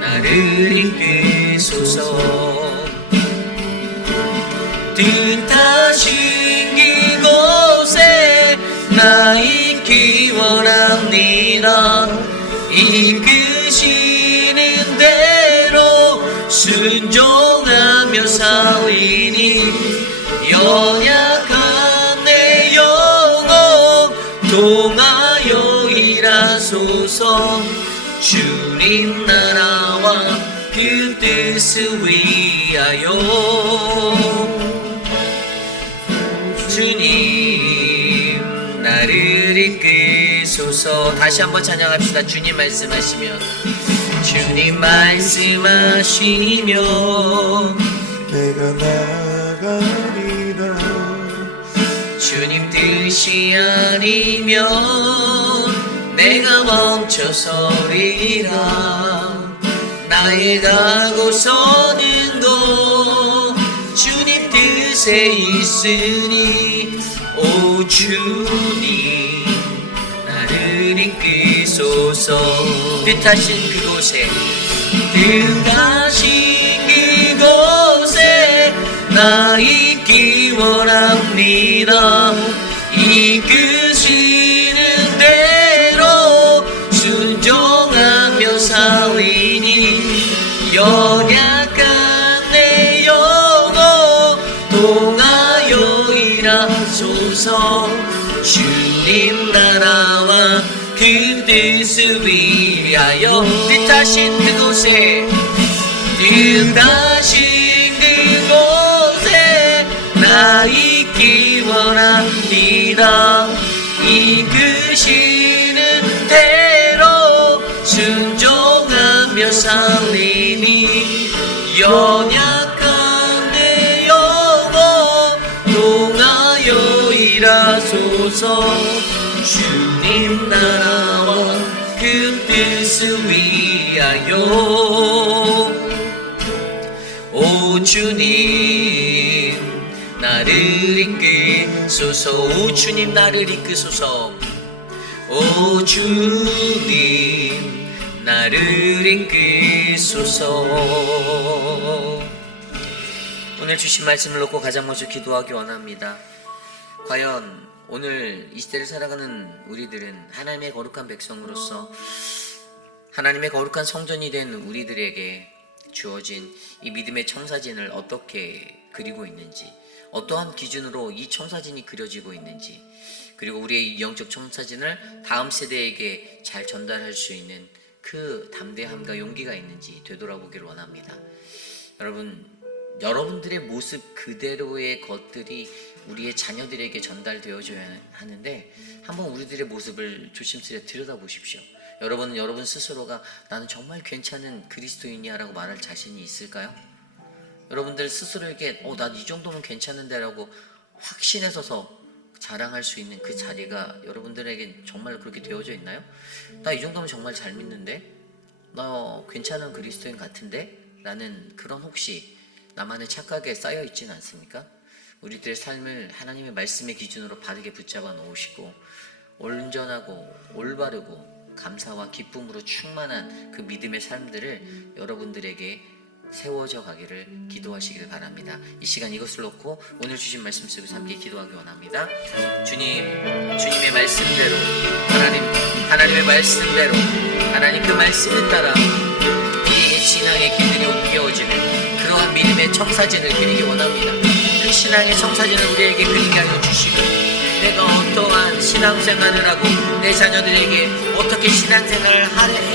나를 이끄소서 뜻하신 그곳에 나 있기 원합니다 이끄시는 대로 순종하며 살리니 연약한 내 영혼 동하여 일하소서 주님 나라와 그 뜻을 위하여 주님 나를 이끄소서 다시 한번 찬양합시다. 주님 말씀하시며 주님 말씀하시며 내가 나아가리라 주님 뜻이 아니면 내가 멈춰서리라 나의 가고 서는 곳 주님 뜻에 있으니 오 주님 나를 이끄소서 뜻하신 그곳에 나 있기 원합니다 이끄시는 대로 순종하며 살리니 연약한 내 영혼 동하여 일하소서 주님 나라와 그 뜻을 위하여 뜻하신 그곳에 나 있기 원합니다 이끄시는 대로 순종하며 살리니 연약한 내 영혼 동하여 일하소서 주님 나라와 그 뜻을 위하여 오 주님 나를 이끄소서 오 주님 나를 이끄소서 오 주님 나를 이끄소서 오늘 주신 말씀을 놓고 가장 먼저 기도하기 원합니다. 과연 오늘 이 시대를 살아가는 우리들은 하나님의 거룩한 백성으로서 하나님의 거룩한 성전이 된 우리들에게 주어진 이 믿음의 청사진을 어떻게 그리고 있는지, 어떠한 기준으로 이 청사진이 그려지고 있는지, 그리고 우리의 영적 청사진을 다음 세대에게 잘 전달할 수 있는 그 담대함과 용기가 있는지 되돌아보기를 원합니다. 여러분들의 모습 그대로의 것들이 우리의 자녀들에게 전달되어줘야 하는데, 한번 우리들의 모습을 조심스레 들여다보십시오. 여러분은 여러분 스스로가 나는 정말 괜찮은 그리스도인이야 라고 말할 자신이 있을까요? 여러분들 스스로에게 난 이 정도면 괜찮은데 라고 확신에 서서 자랑할 수 있는 그 자리가 여러분들에게 정말 그렇게 되어져 있나요? 나 이 정도면 정말 잘 믿는데? 나 괜찮은 그리스도인 같은데? 라는 그런 혹시 나만의 착각에 쌓여 있지는 않습니까? 우리들의 삶을 하나님의 말씀의 기준으로 바르게 붙잡아 놓으시고 온전하고 올바르고 감사와 기쁨으로 충만한 그 믿음의 삶들을 여러분들에게 세워져 가기를 기도하시길 바랍니다. 이 시간 이것을 놓고 오늘 주신 말씀 속에서 함께 기도하기 원합니다. 주님의 말씀대로 하나님의 말씀대로 하나님 그 말씀에 따라 우리에게 신앙의 길들이 옮겨지는 그러한 믿음의 청사진을 그리기 원합니다. 그 신앙의 청사진을 우리에게 그리게 하여 주시고, 내가 어떠한 신앙생활을 하고 내 자녀들에게 어떻게 신앙생활을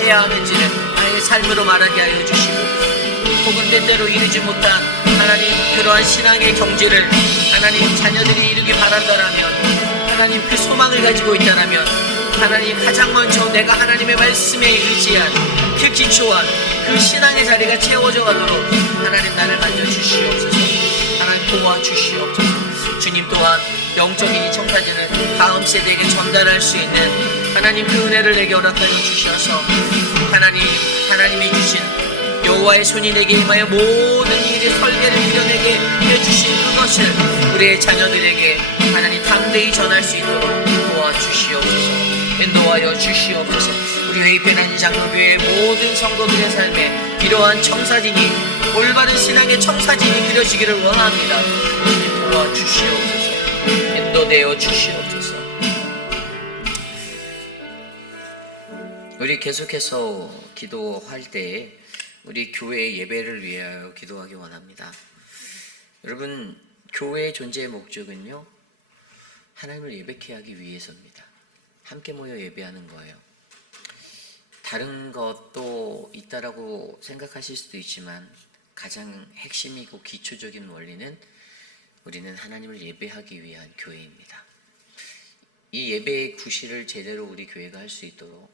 해야 하는지를 나의 삶으로 말하게 하여 주시고, 혹은 때때로 이루지 못한 하나님 그러한 신앙의 경지를 하나님 자녀들이 이루기 바란다라면, 하나님 그 소망을 가지고 있다라면, 하나님 가장 먼저 내가 하나님의 말씀에 의지한 그 기초와 그 신앙의 자리가 채워져 가도록 하나님 나를 만져주시옵소서. 하나님 도와주시옵소서. 주님 또한 영적인 이 청사진을 다음 세대에게 전달할 수 있는 하나님 그 은혜를 내게 허락하여 주셔서 하나님이 주신 여호와의 손이 내게 임하여 모든 일의 설계를 이뤄내게 해주신 그것을 우리의 자녀들에게 하나님 담대히 전할 수 있도록 도와주시옵소서. 인도하여 주시옵소서. 우리 회의편한 장로교회의 모든 성도들의 삶에 이러한 청사진이, 올바른 신앙의 청사진이 그려지기를 원합니다. 주님 도와주시옵소서. 인도되어 주시옵소서. 우리 계속해서 기도할 때 우리 교회의 예배를 위하여 기도하기 원합니다. 여러분, 교회의 존재의 목적은요, 하나님을 예배케 하기 위해서입니다. 함께 모여 예배하는 거예요. 다른 것도 있다라고 생각하실 수도 있지만 가장 핵심이고 기초적인 원리는 우리는 하나님을 예배하기 위한 교회입니다. 이 예배의 구실을 제대로 우리 교회가 할 수 있도록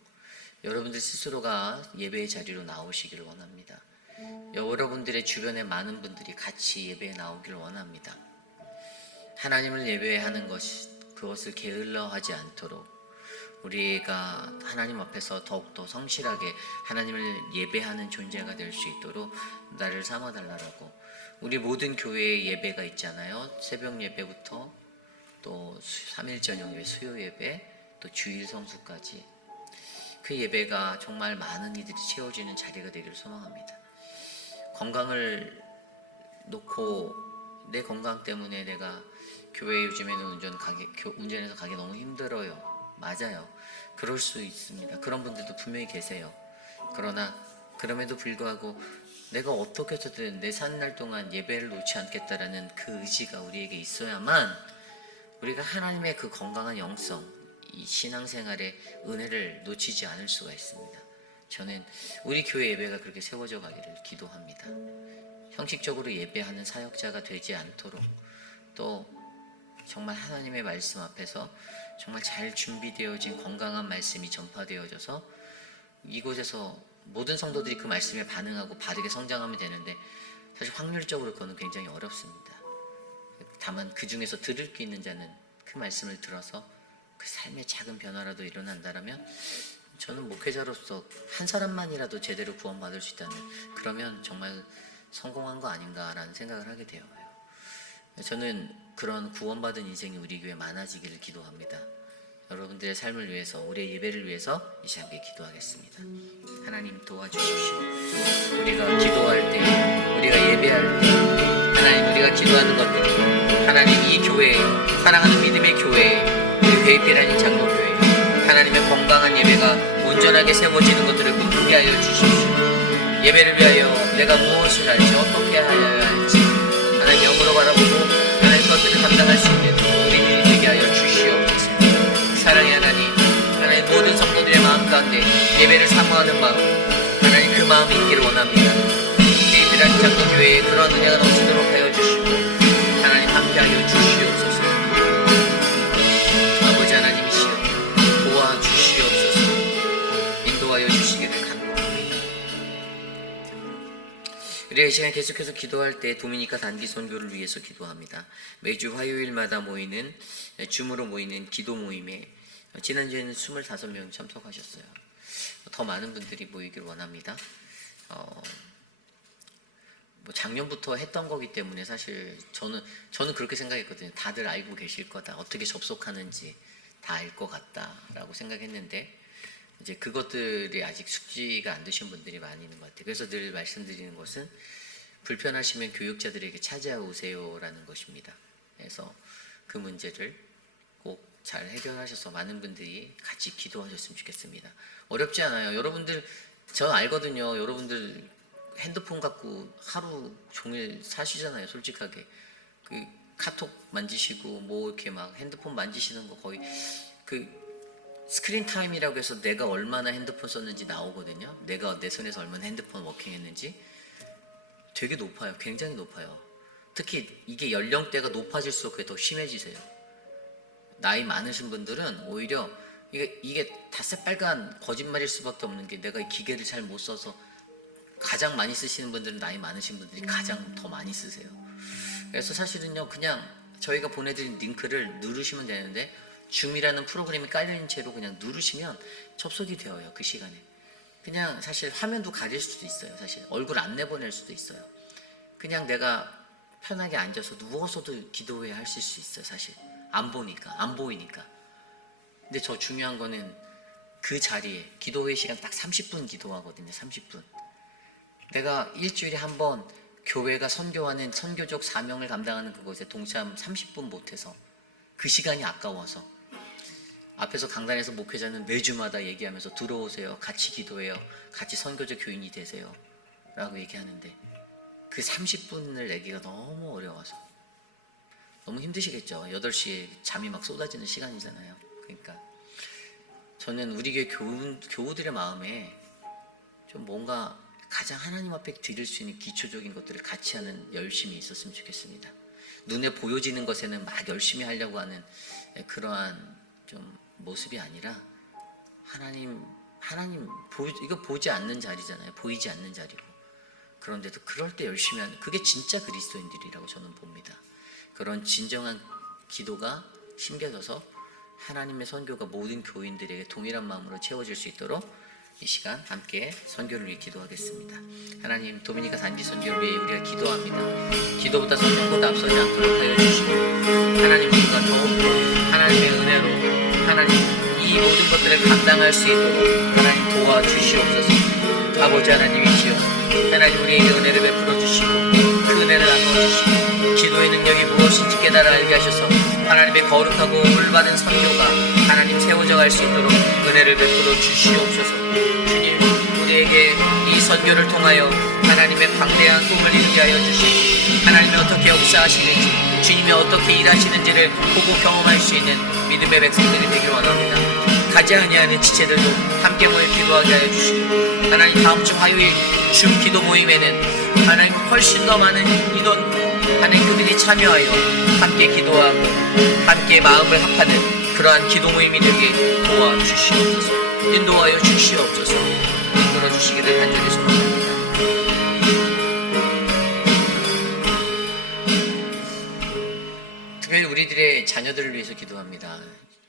여러분들 스스로가 예배의 자리로 나오시기를 원합니다. 여러분들의 주변에 많은 분들이 같이 예배에 나오기를 원합니다. 하나님을 예배하는 그것을 게을러하지 않도록 우리가 하나님 앞에서 더욱더 성실하게 하나님을 예배하는 존재가 될 수 있도록 나를 삼아달라고. 우리 모든 교회의 예배가 있잖아요. 새벽 예배부터 또 3일 저녁 예배, 수요 예배, 또 주일 성수까지 그 예배가 정말 많은 이들이 채워지는 자리가 되기를 소망합니다. 건강을 놓고 내 건강 때문에 내가 교회 요즘에는 운전해서 가기 너무 힘들어요. 맞아요. 그럴 수 있습니다. 그런 분들도 분명히 계세요. 그러나 그럼에도 불구하고 내가 어떻게 해서든 내 사는 날 동안 예배를 놓지 않겠다라는 그 의지가 우리에게 있어야만 우리가 하나님의 그 건강한 영성, 이 신앙생활의 은혜를 놓치지 않을 수가 있습니다. 저는 우리 교회 예배가 그렇게 세워져 가기를 기도합니다. 형식적으로 예배하는 사역자가 되지 않도록, 또 정말 하나님의 말씀 앞에서 정말 잘 준비되어진 건강한 말씀이 전파되어져서 이곳에서 모든 성도들이 그 말씀에 반응하고 바르게 성장하면 되는데, 사실 확률적으로 그거는 굉장히 어렵습니다. 다만 그 중에서 들을 게 있는 자는 그 말씀을 들어서 그 삶의 작은 변화라도 일어난다라면, 저는 목회자로서 한 사람만이라도 제대로 구원받을 수 있다면 그러면 정말 성공한 거 아닌가라는 생각을 하게 되어요. 저는 그런 구원받은 인생이 우리 교회에 많아지기를 기도합니다. 여러분들의 삶을 위해서, 우리의 예배를 위해서 이 시간 함께 기도하겠습니다. 하나님 도와주십시오. 우리가 기도할 때, 우리가 예배할 때, 하나님 우리가 기도하는 것들이 하나님 이 교회, 사랑하는 믿음의 교회 우리 회피라는 장로교회 하나님의 건강한 예배가 온전하게 세워지는 것들을 꿈꾸게 하여 주십시오. 예배를 위하여 내가 무엇을 할지 어떻게 하여야 할지 하나님 영으로 바라보고 하나님 것들을 감당할 수 있는 우리들이 되게 하여 주시옵소서. 사랑의 하나님, 하나님 모든 성도들의 마음 가운데 예배를 사모하는 마음, 하나님 그 마음이 있기를 원합니다. 회피라는 장로교회에 그런 은혜가 넘치도록 하여 주시고 하나님 함께하여 주시옵소서. 아버지 하나님이시여 도와주시옵소서. 인도하여 주시기를 간구합니다. 우리가 이 시간 계속해서 기도할 때 도미니카 단기 선교를 위해서 기도합니다. 매주 화요일마다 모이는 줌으로 모이는 기도 모임에 지난주에는 25명 참석하셨어요. 더 많은 분들이 모이기를 원합니다. 뭐 작년부터 했던 거기 때문에 사실 저는 그렇게 생각했거든요. 다들 알고 계실 거다. 어떻게 접속하는지 다 알 것 같다라고 생각했는데 이제 그것들이 아직 숙지가 안 되신 분들이 많이 있는 것 같아요. 그래서 늘 말씀드리는 것은 불편하시면 교육자들에게 찾아오세요라는 것입니다. 그래서 그 문제를 꼭 잘 해결하셔서 많은 분들이 같이 기도하셨으면 좋겠습니다. 어렵지 않아요. 여러분들 저 알거든요. 여러분들 핸드폰 갖고 하루 종일 사시잖아요. 솔직하게 그 카톡 만지시고 뭐 이렇게 막 핸드폰 만지시는 거 거의 그 스크린 타임이라고 해서 내가 얼마나 핸드폰 썼는지 나오거든요. 내가 내 손에서 얼마나 핸드폰 워킹했는지 되게 높아요. 굉장히 높아요. 특히 이게 연령대가 높아질수록 그게 더 심해지세요. 나이 많으신 분들은 오히려 이게 다 새빨간 거짓말일 수밖에 없는 게 내가 이 기계를 잘 못 써서 가장 많이 쓰시는 분들은 나이 많으신 분들이 가장 더 많이 쓰세요. 그래서 사실은요 그냥 저희가 보내드린 링크를 누르시면 되는데 줌이라는 프로그램이 깔려있는 채로 그냥 누르시면 접속이 되어요. 그 시간에 그냥 사실 화면도 가릴 수도 있어요. 사실 얼굴 안 내보낼 수도 있어요. 그냥 내가 편하게 앉아서 누워서도 기도회 하실 수 있어요. 사실 안 보이니까. 근데 저 중요한 거는 그 자리에 기도회 시간 딱 30분 기도하거든요. 30분. 내가 일주일에 한 번 교회가 선교하는 선교적 사명을 감당하는 그곳에 동참 30분 못해서 그 시간이 아까워서 앞에서 강단에서 목회자는 매주마다 얘기하면서 들어오세요. 같이 기도해요. 같이 선교적 교인이 되세요. 라고 얘기하는데 그 30분을 내기가 너무 어려워서 너무 힘드시겠죠. 8시에 잠이 막 쏟아지는 시간이잖아요. 그러니까 저는 우리 교회 교우들의 마음에 좀 뭔가 가장 하나님 앞에 드릴 수 있는 기초적인 것들을 같이 하는 열심이 있었으면 좋겠습니다. 눈에 보여지는 것에는 막 열심히 하려고 하는 그러한 좀 모습이 아니라 이거 보지 않는 자리잖아요. 보이지 않는 자리고. 그런데도 그럴 때 열심히 하는 그게 진짜 그리스도인들이라고 저는 봅니다. 그런 진정한 기도가 심겨져서 하나님의 선교가 모든 교인들에게 동일한 마음으로 채워질 수 있도록 이 시간 함께 선교를 위해 기도하겠습니다. 하나님 도미니카 단기 선교를 위해 우리가 기도합니다. 기도보다 선교보다 앞서지 않도록 하여 주시고 하나님 우리가 더욱더 하나님의 은혜로 하나님 이 모든 것들을 감당할 수 있도록 하나님 도와주시옵소서. 아버지 하나님이시여 하나님 우리에게 은혜를 베풀어 주시고 그 은혜를 나누어 주시고 기도의 능력이 무엇인지 깨달아 알게 하셔서 하나님의 거룩하고 올바른 선교가 하나님 세워져 갈 수 있도록 은혜를 베풀어 주시옵소서. 주님 우리에게 이 선교를 통하여 하나님의 광대한 꿈을 이루게 하여 주시고 하나님이 어떻게 역사하시는지 주님이 어떻게 일하시는지를 보고 경험할 수 있는 믿음의 백성들이 되기를 원합니다. 가지 아니하는 지체들도 함께 모여 기도하게 하여 주시고 하나님 다음 주 화요일 줌 기도 모임에는 하나님 훨씬 더 많은 인원 하나님 그들이 참여하여 함께 기도하고 함께 마음을 합하는 그러한 기도 모임이 되게 도와주시옵소서. 인도하여 주시옵소서. 이끌어 주시기를 간절히 소망합니다. 특별히 우리들의 자녀들을 위해서 기도합니다.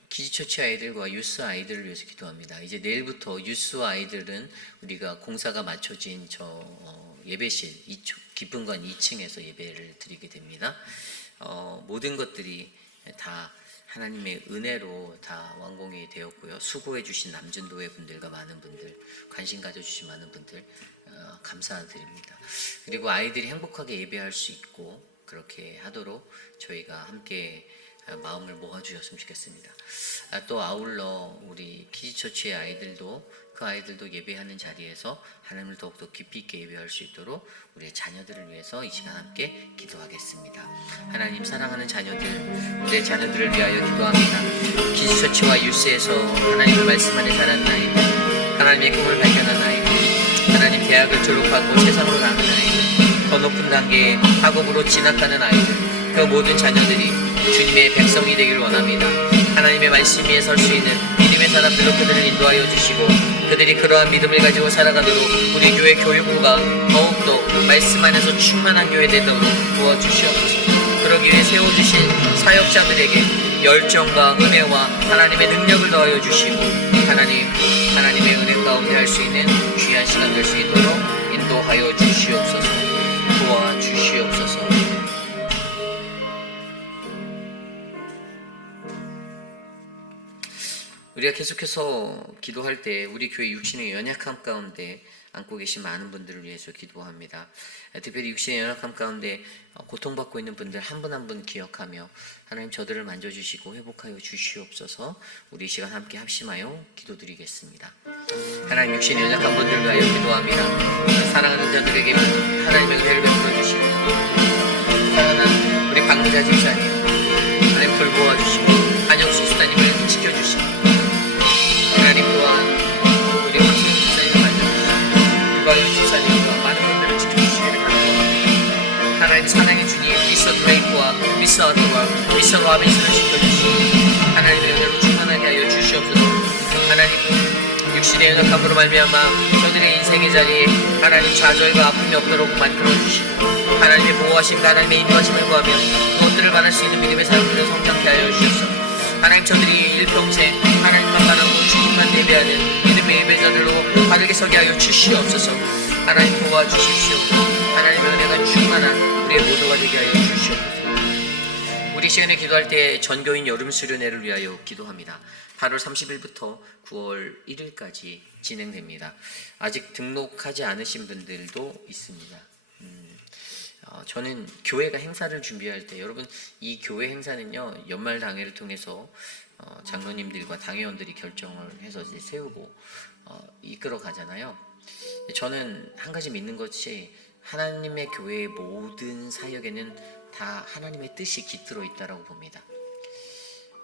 기지처치 아이들과 유스 아이들을 위해서 기도합니다. 이제 내일부터 유스 아이들은 우리가 공사가 맞춰진 예배실 깊은관 2층에서 예배를 드리게 됩니다. 모든 것들이 다 하나님의 은혜로 다 완공이 되었고요. 수고해 주신 남준도회 분들과 많은 분들, 관심 가져주신 많은 분들 감사드립니다. 그리고 아이들이 행복하게 예배할 수 있고 그렇게 하도록 저희가 함께 마음을 모아주셨으면 좋겠습니다. 또 아울러 우리 키즈처치의 아이들도 그 아이들도 예배하는 자리에서 하나님을 더욱더 깊이 있게 예배할 수 있도록 우리의 자녀들을 위해서 이 시간 함께 기도하겠습니다. 하나님 사랑하는 자녀들, 우리의 자녀들을 위하여 기도합니다. 키즈처치와 유스에서 하나님의 말씀 안에 자란 아이들, 하나님의 꿈을 발견한 아이들, 하나님 대학을 졸업하고 세상으로 나가는 아이들, 더 높은 단계의 학업으로 진학하는 아이들, 그 모든 자녀들이 주님의 백성이 되기를 원합니다. 하나님의 말씀 위에 설 수 있는 믿음의 사람들로 그들을 인도하여 주시고 그들이 그러한 믿음을 가지고 살아가도록 우리 교회 교육부가 더욱더 말씀 안에서 충만한 교회 되도록 도와주시옵소서. 그러기 위해 세워주신 사역자들에게 열정과 은혜와 하나님의 능력을 더하여 주시고 하나님의 은혜 가운데 할 수 있는 귀한 시간 될 수 있도록 인도하여 주시옵소서. 도와주시옵소서. 우리가 계속해서 기도할 때 우리 교회 육신의 연약함 가운데 안고 계신 많은 분들을 위해서 기도합니다. 특별히 육신의 연약함 가운데 고통받고 있는 분들 한 분 한 분 기억하며 하나님 저들을 만져주시고 회복하여 주시옵소서. 우리 이 시간 함께 합심하여 기도드리겠습니다. 하나님 육신의 연약한 분들을 위하여 기도합니다. 사랑하는 자들에게 하나님의 은혜를 베풀어 주시고 사랑하는 우리 박무자 집사님 하나님 돌보아 주시고 안영수 집사님을 지켜주시고 하나님 또한 우리 박수영 집사님을 만져주시고 유가윤 집사님과 많은 분들을 지켜주시기를 바랍니다. 하나님 사랑의 주님 미스터 드레이프와 미스터 아트와 미스터 로빈슨을 지켜주시고 하나님의 은혜로 충만하게 하여 주시옵소서. 하나님 육신의 연약함으로 말미암아 저들의 인생의 자리에 하나님 좌절과 아픔이 없도록 만들어주시고 하나님의 보호하심과 하나님의 인도하심을 구하며 그것들을 받을 수 있는 믿음의 사람들을 성장케 하여 주시옵소서. 하나님 저들이 일평생 하나님만 바라고 주님만 예배하는 믿음의 예배자들로 바르게 서게 하여 주시옵소서. 하나님 도와주십시오. 하나님의 은혜가 충만한 우리의 모두가 되게 하여 주시옵소서. 우리 시간에 기도할 때 전교인 여름 수련회를 위하여 기도합니다. 8월 30일부터 9월 1일까지 진행됩니다. 아직 등록하지 않으신 분들도 있습니다. 저는 교회가 행사를 준비할 때 여러분 이 교회 행사는요 연말 당회를 통해서 장로님들과 당회원들이 결정을 해서 이제 세우고 이끌어 가잖아요. 저는 한 가지 믿는 것이 하나님의 교회의 모든 사역에는 다 하나님의 뜻이 깃들어 있다라고 봅니다.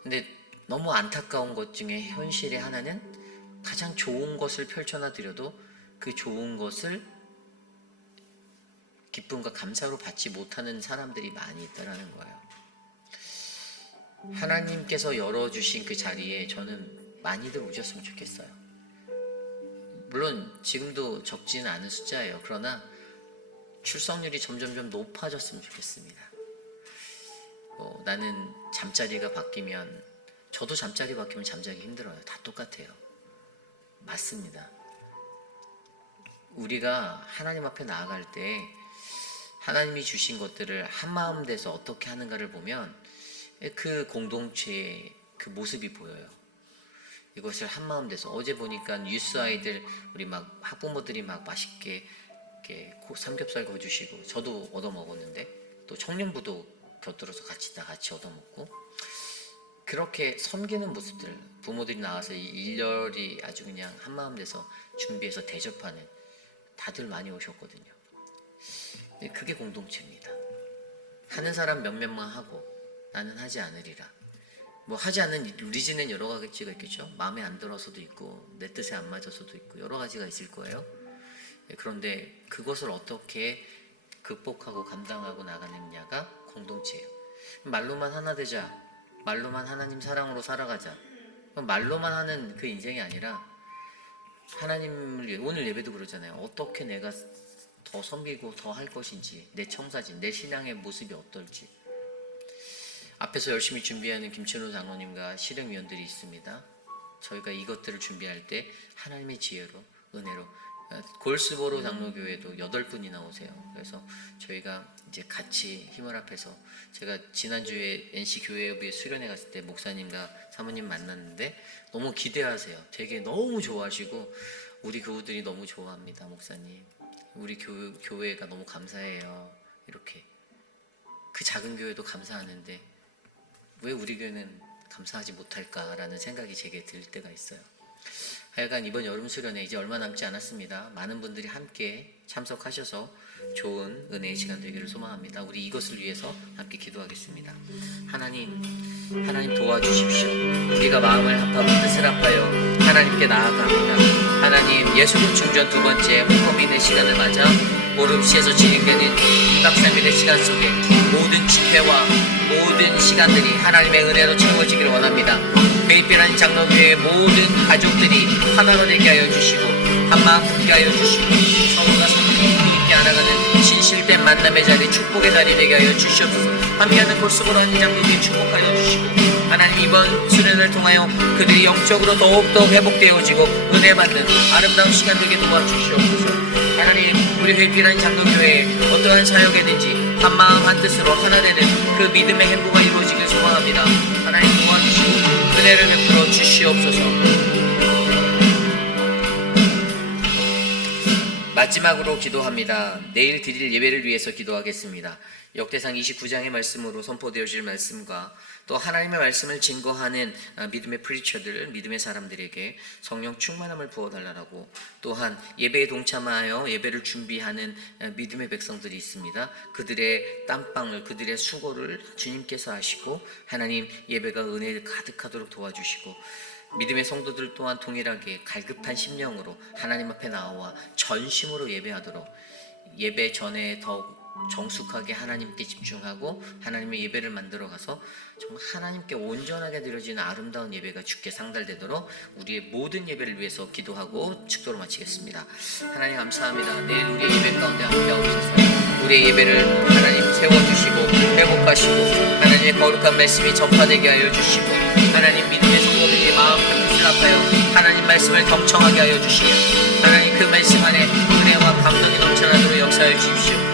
근데 너무 안타까운 것 중에 현실의 하나는 가장 좋은 것을 펼쳐놔 드려도 그 좋은 것을 기쁨과 감사로 받지 못하는 사람들이 많이 있다라는 거예요. 하나님께서 열어주신 그 자리에 저는 많이들 오셨으면 좋겠어요. 물론 지금도 적지는 않은 숫자예요. 그러나 출석률이 점점점 높아졌으면 좋겠습니다. 나는 잠자리가 바뀌면 저도 잠자리 바뀌면 잠자기 힘들어요. 다 똑같아요. 맞습니다. 우리가 하나님 앞에 나아갈 때 하나님이 주신 것들을 한마음 돼서 어떻게 하는가를 보면 그 공동체의 그 모습이 보여요. 이것을 한마음 돼서 어제 보니까 유스 아이들 우리 막 학부모들이 막 맛있게 이렇게 삼겹살 구워주시고 저도 얻어 먹었는데 또 청년부도 곁들여서 다 같이 얻어 먹고 그렇게 섬기는 모습들 부모들이 나와서 이 일렬이 아주 그냥 한마음 돼서 준비해서 대접하는 다들 많이 오셨거든요. 그게 공동체입니다. 하는 사람 몇몇만 하고 나는 하지 않으리라. 뭐 하지 않는 리즈는 여러 가지가 있겠죠. 마음에 안 들어서도 있고 내 뜻에 안 맞아서도 있고 여러 가지가 있을 거예요. 그런데 그것을 어떻게 극복하고 감당하고 나가느냐가 공동체예요. 말로만 하나 되자, 말로만 하나님 사랑으로 살아가자, 말로만 하는 그 인생이 아니라 하나님을 위해 오늘 예배도 그러잖아요. 어떻게 내가 더 섬기고 더 할 것인지, 내 청사진, 내 신앙의 모습이 어떨지. 앞에서 열심히 준비하는 김천호 장로님과 실행위원들이 있습니다. 저희가 이것들을 준비할 때 하나님의 지혜로, 은혜로 골스보로 장로교회도 8분이나 오세요. 그래서 저희가 이제 같이 힘을 합해서 제가 지난주에 NC교회협의회 수련회 갔을 때 목사님과 사모님 만났는데 너무 기대하세요. 되게 너무 좋아하시고 우리 교우들이 너무 좋아합니다. 목사님 우리 교회가 너무 감사해요. 이렇게 그 작은 교회도 감사하는데 왜 우리 교회는 감사하지 못할까라는 생각이 제게 들 때가 있어요. 하여간 이번 여름 수련회 이제 얼마 남지 않았습니다. 많은 분들이 함께 참석하셔서 좋은 은혜의 시간 되기를 소망합니다. 우리 이것을 위해서 함께 기도하겠습니다. 하나님 도와주십시오. 우리가 마음을 합하고 뜻을 합하여 하나님께 나아갑니다. 하나님, 예수님 충전 두 번째 홈커민의 시간을 맞아 보름시에서 진행되는 2박 3일의 시간 속에 모든 집회와 모든 시간들이 하나님의 은혜로 채워지기를 원합니다. 베이피라는 장로교회의 모든 가족들이 하나가 되게 하여 주시고 한마음 붙게 하여 주시고 서로가 서로 함께 알아가는 진실된 만남의 자리, 축복의 자리 되게 하여 주시옵소서. 함께하는 고스보로 한 장로교회 축복하여 주시고 하나님, 이번 수련을 통하여 그들이 영적으로 더욱더 회복되어지고 은혜 받는 아름다운 시간 되게 도와주시옵소서. 하나님, 우리 회피라는 장로교회에 어떠한 사역이든지 한마음 한뜻으로 하나 되는 그 믿음의 행보가 이루어지길 소망합니다. 하나님 도와주시고 은혜를 베풀어 주시옵소서. 마지막으로 기도합니다. 내일 드릴 예배를 위해서 기도하겠습니다. 역대상 29장의 말씀으로 선포되어질 말씀과 또 하나님의 말씀을 증거하는 믿음의 프리처들, 믿음의 사람들에게 성령 충만함을 부어달라고, 또한 예배에 동참하여 예배를 준비하는 믿음의 백성들이 있습니다. 그들의 땀방울, 그들의 수고를 주님께서 하시고 하나님 예배가 은혜 가득하도록 도와주시고, 믿음의 성도들 또한 동일하게 갈급한 심령으로 하나님 앞에 나와 전심으로 예배하도록, 예배 전에 더욱 정숙하게 하나님께 집중하고 하나님의 예배를 만들어가서 정말 하나님께 온전하게 드려지는 아름다운 예배가 주께 상달되도록 우리의 모든 예배를 위해서 기도하고 축도로 마치겠습니다. 하나님 감사합니다. 내일 우리의 예배 가운데 함께하옵소서. 우리의 예배를 하나님 세워주시고 회복하시고 하나님의 거룩한 말씀이 전파되게 하여 주시고 하나님 믿음의 성도들의 마음 뜻을 합하여 하나님 말씀을 경청하게 하여 주시며 하나님 그 말씀 안에 은혜와 감동이 넘쳐나도록 역사해 주십시오.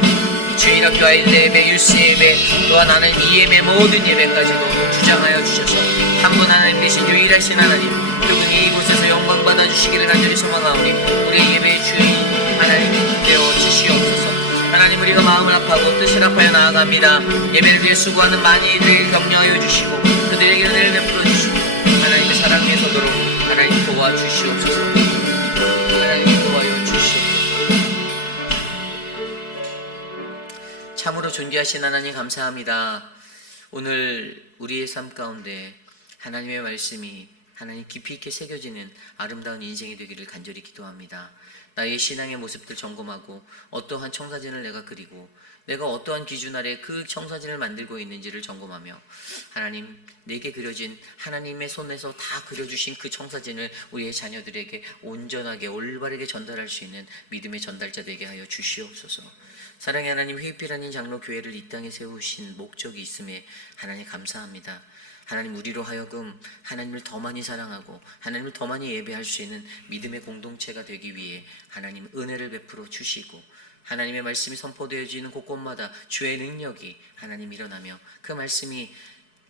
주일학교 아이들 예배, 율스 예배, 또한 하나님 이 예배 모든 예배까지도 주장하여 주셔서 한 분 하나님 대신 유일하신 하나님, 그분이 이곳에서 영광 받아 주시기를 간절히 소망하오니 우리의 예배의 주인 하나님 되어 주시옵소서. 하나님, 우리가 마음을 합하고 뜻을 합하여 나아갑니다. 예배를 위해 수고하는 많은 이들을 격려하여 주시고 그들에게 은혜를 베풀어 주시고 하나님의 사랑의 서도록 하나님 도와주시옵소서. 하나님 도와여 주시옵소서. 참으로 존귀하신 하나님 감사합니다. 오늘 우리의 삶 가운데 하나님의 말씀이 하나님 깊이 있게 새겨지는 아름다운 인생이 되기를 간절히 기도합니다. 나의 신앙의 모습들 점검하고 어떠한 청사진을 내가 그리고 내가 어떠한 기준 아래 그 청사진을 만들고 있는지를 점검하며 하나님, 내게 그려진 하나님의 손에서 다 그려주신 그 청사진을 우리의 자녀들에게 온전하게 올바르게 전달할 수 있는 믿음의 전달자 되게 하여 주시옵소서. 사랑의 하나님, 회피라는 장로교회를 이 땅에 세우신 목적이 있음에 하나님 감사합니다. 하나님, 우리로 하여금 하나님을 더 많이 사랑하고 하나님을 더 많이 예배할 수 있는 믿음의 공동체가 되기 위해 하나님 은혜를 베풀어 주시고 하나님의 말씀이 선포되어지는 곳곳마다 주의 능력이 하나님 일어나며 그 말씀이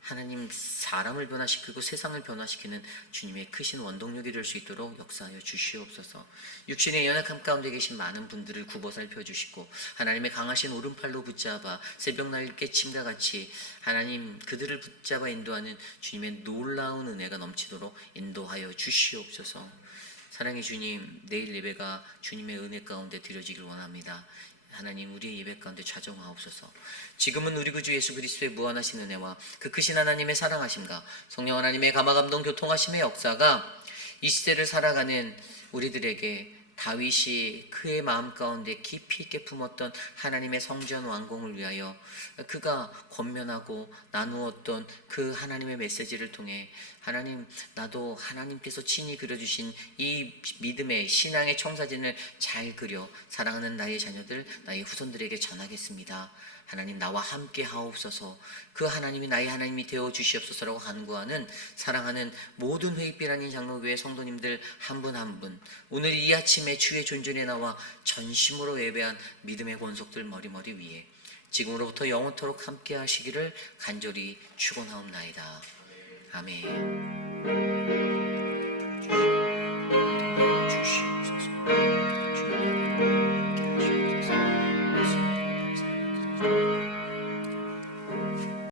하나님 사람을 변화시키고 세상을 변화시키는 주님의 크신 원동력이 될 수 있도록 역사하여 주시옵소서. 육신의 연약함 가운데 계신 많은 분들을 굽어 살펴주시고 하나님의 강하신 오른팔로 붙잡아 새벽날 깨침과 같이 하나님 그들을 붙잡아 인도하는 주님의 놀라운 은혜가 넘치도록 인도하여 주시옵소서. 사랑의 주님, 내일 예배가 주님의 은혜 가운데 드려지길 원합니다. 하나님, 우리의 예배 가운데 좌정하옵소서. 지금은 우리 구주 예수 그리스도의 무한하신 은혜와 그 크신 하나님의 사랑하심과 성령 하나님의 감화감동 교통하심의 역사가 이 시대를 살아가는 우리들에게 다윗이 그의 마음 가운데 깊이 있게 품었던 하나님의 성전 완공을 위하여 그가 권면하고 나누었던 그 하나님의 메시지를 통해 하나님, 나도 하나님께서 친히 그려주신 이 믿음의 신앙의 청사진을 잘 그려 사랑하는 나의 자녀들, 나의 후손들에게 전하겠습니다. 하나님, 나와 함께 하옵소서. 그 하나님이 나의 하나님이 되어 주시옵소서라고 간구하는 사랑하는 모든 회입비라는 장로교회 성도님들 한 분 한 분, 오늘 이 아침에 주의 존전에 나와 전심으로 예배한 믿음의 권속들 머리머리 위에 지금으로부터 영원토록 함께 하시기를 간절히 축원하옵나이다. 아멘.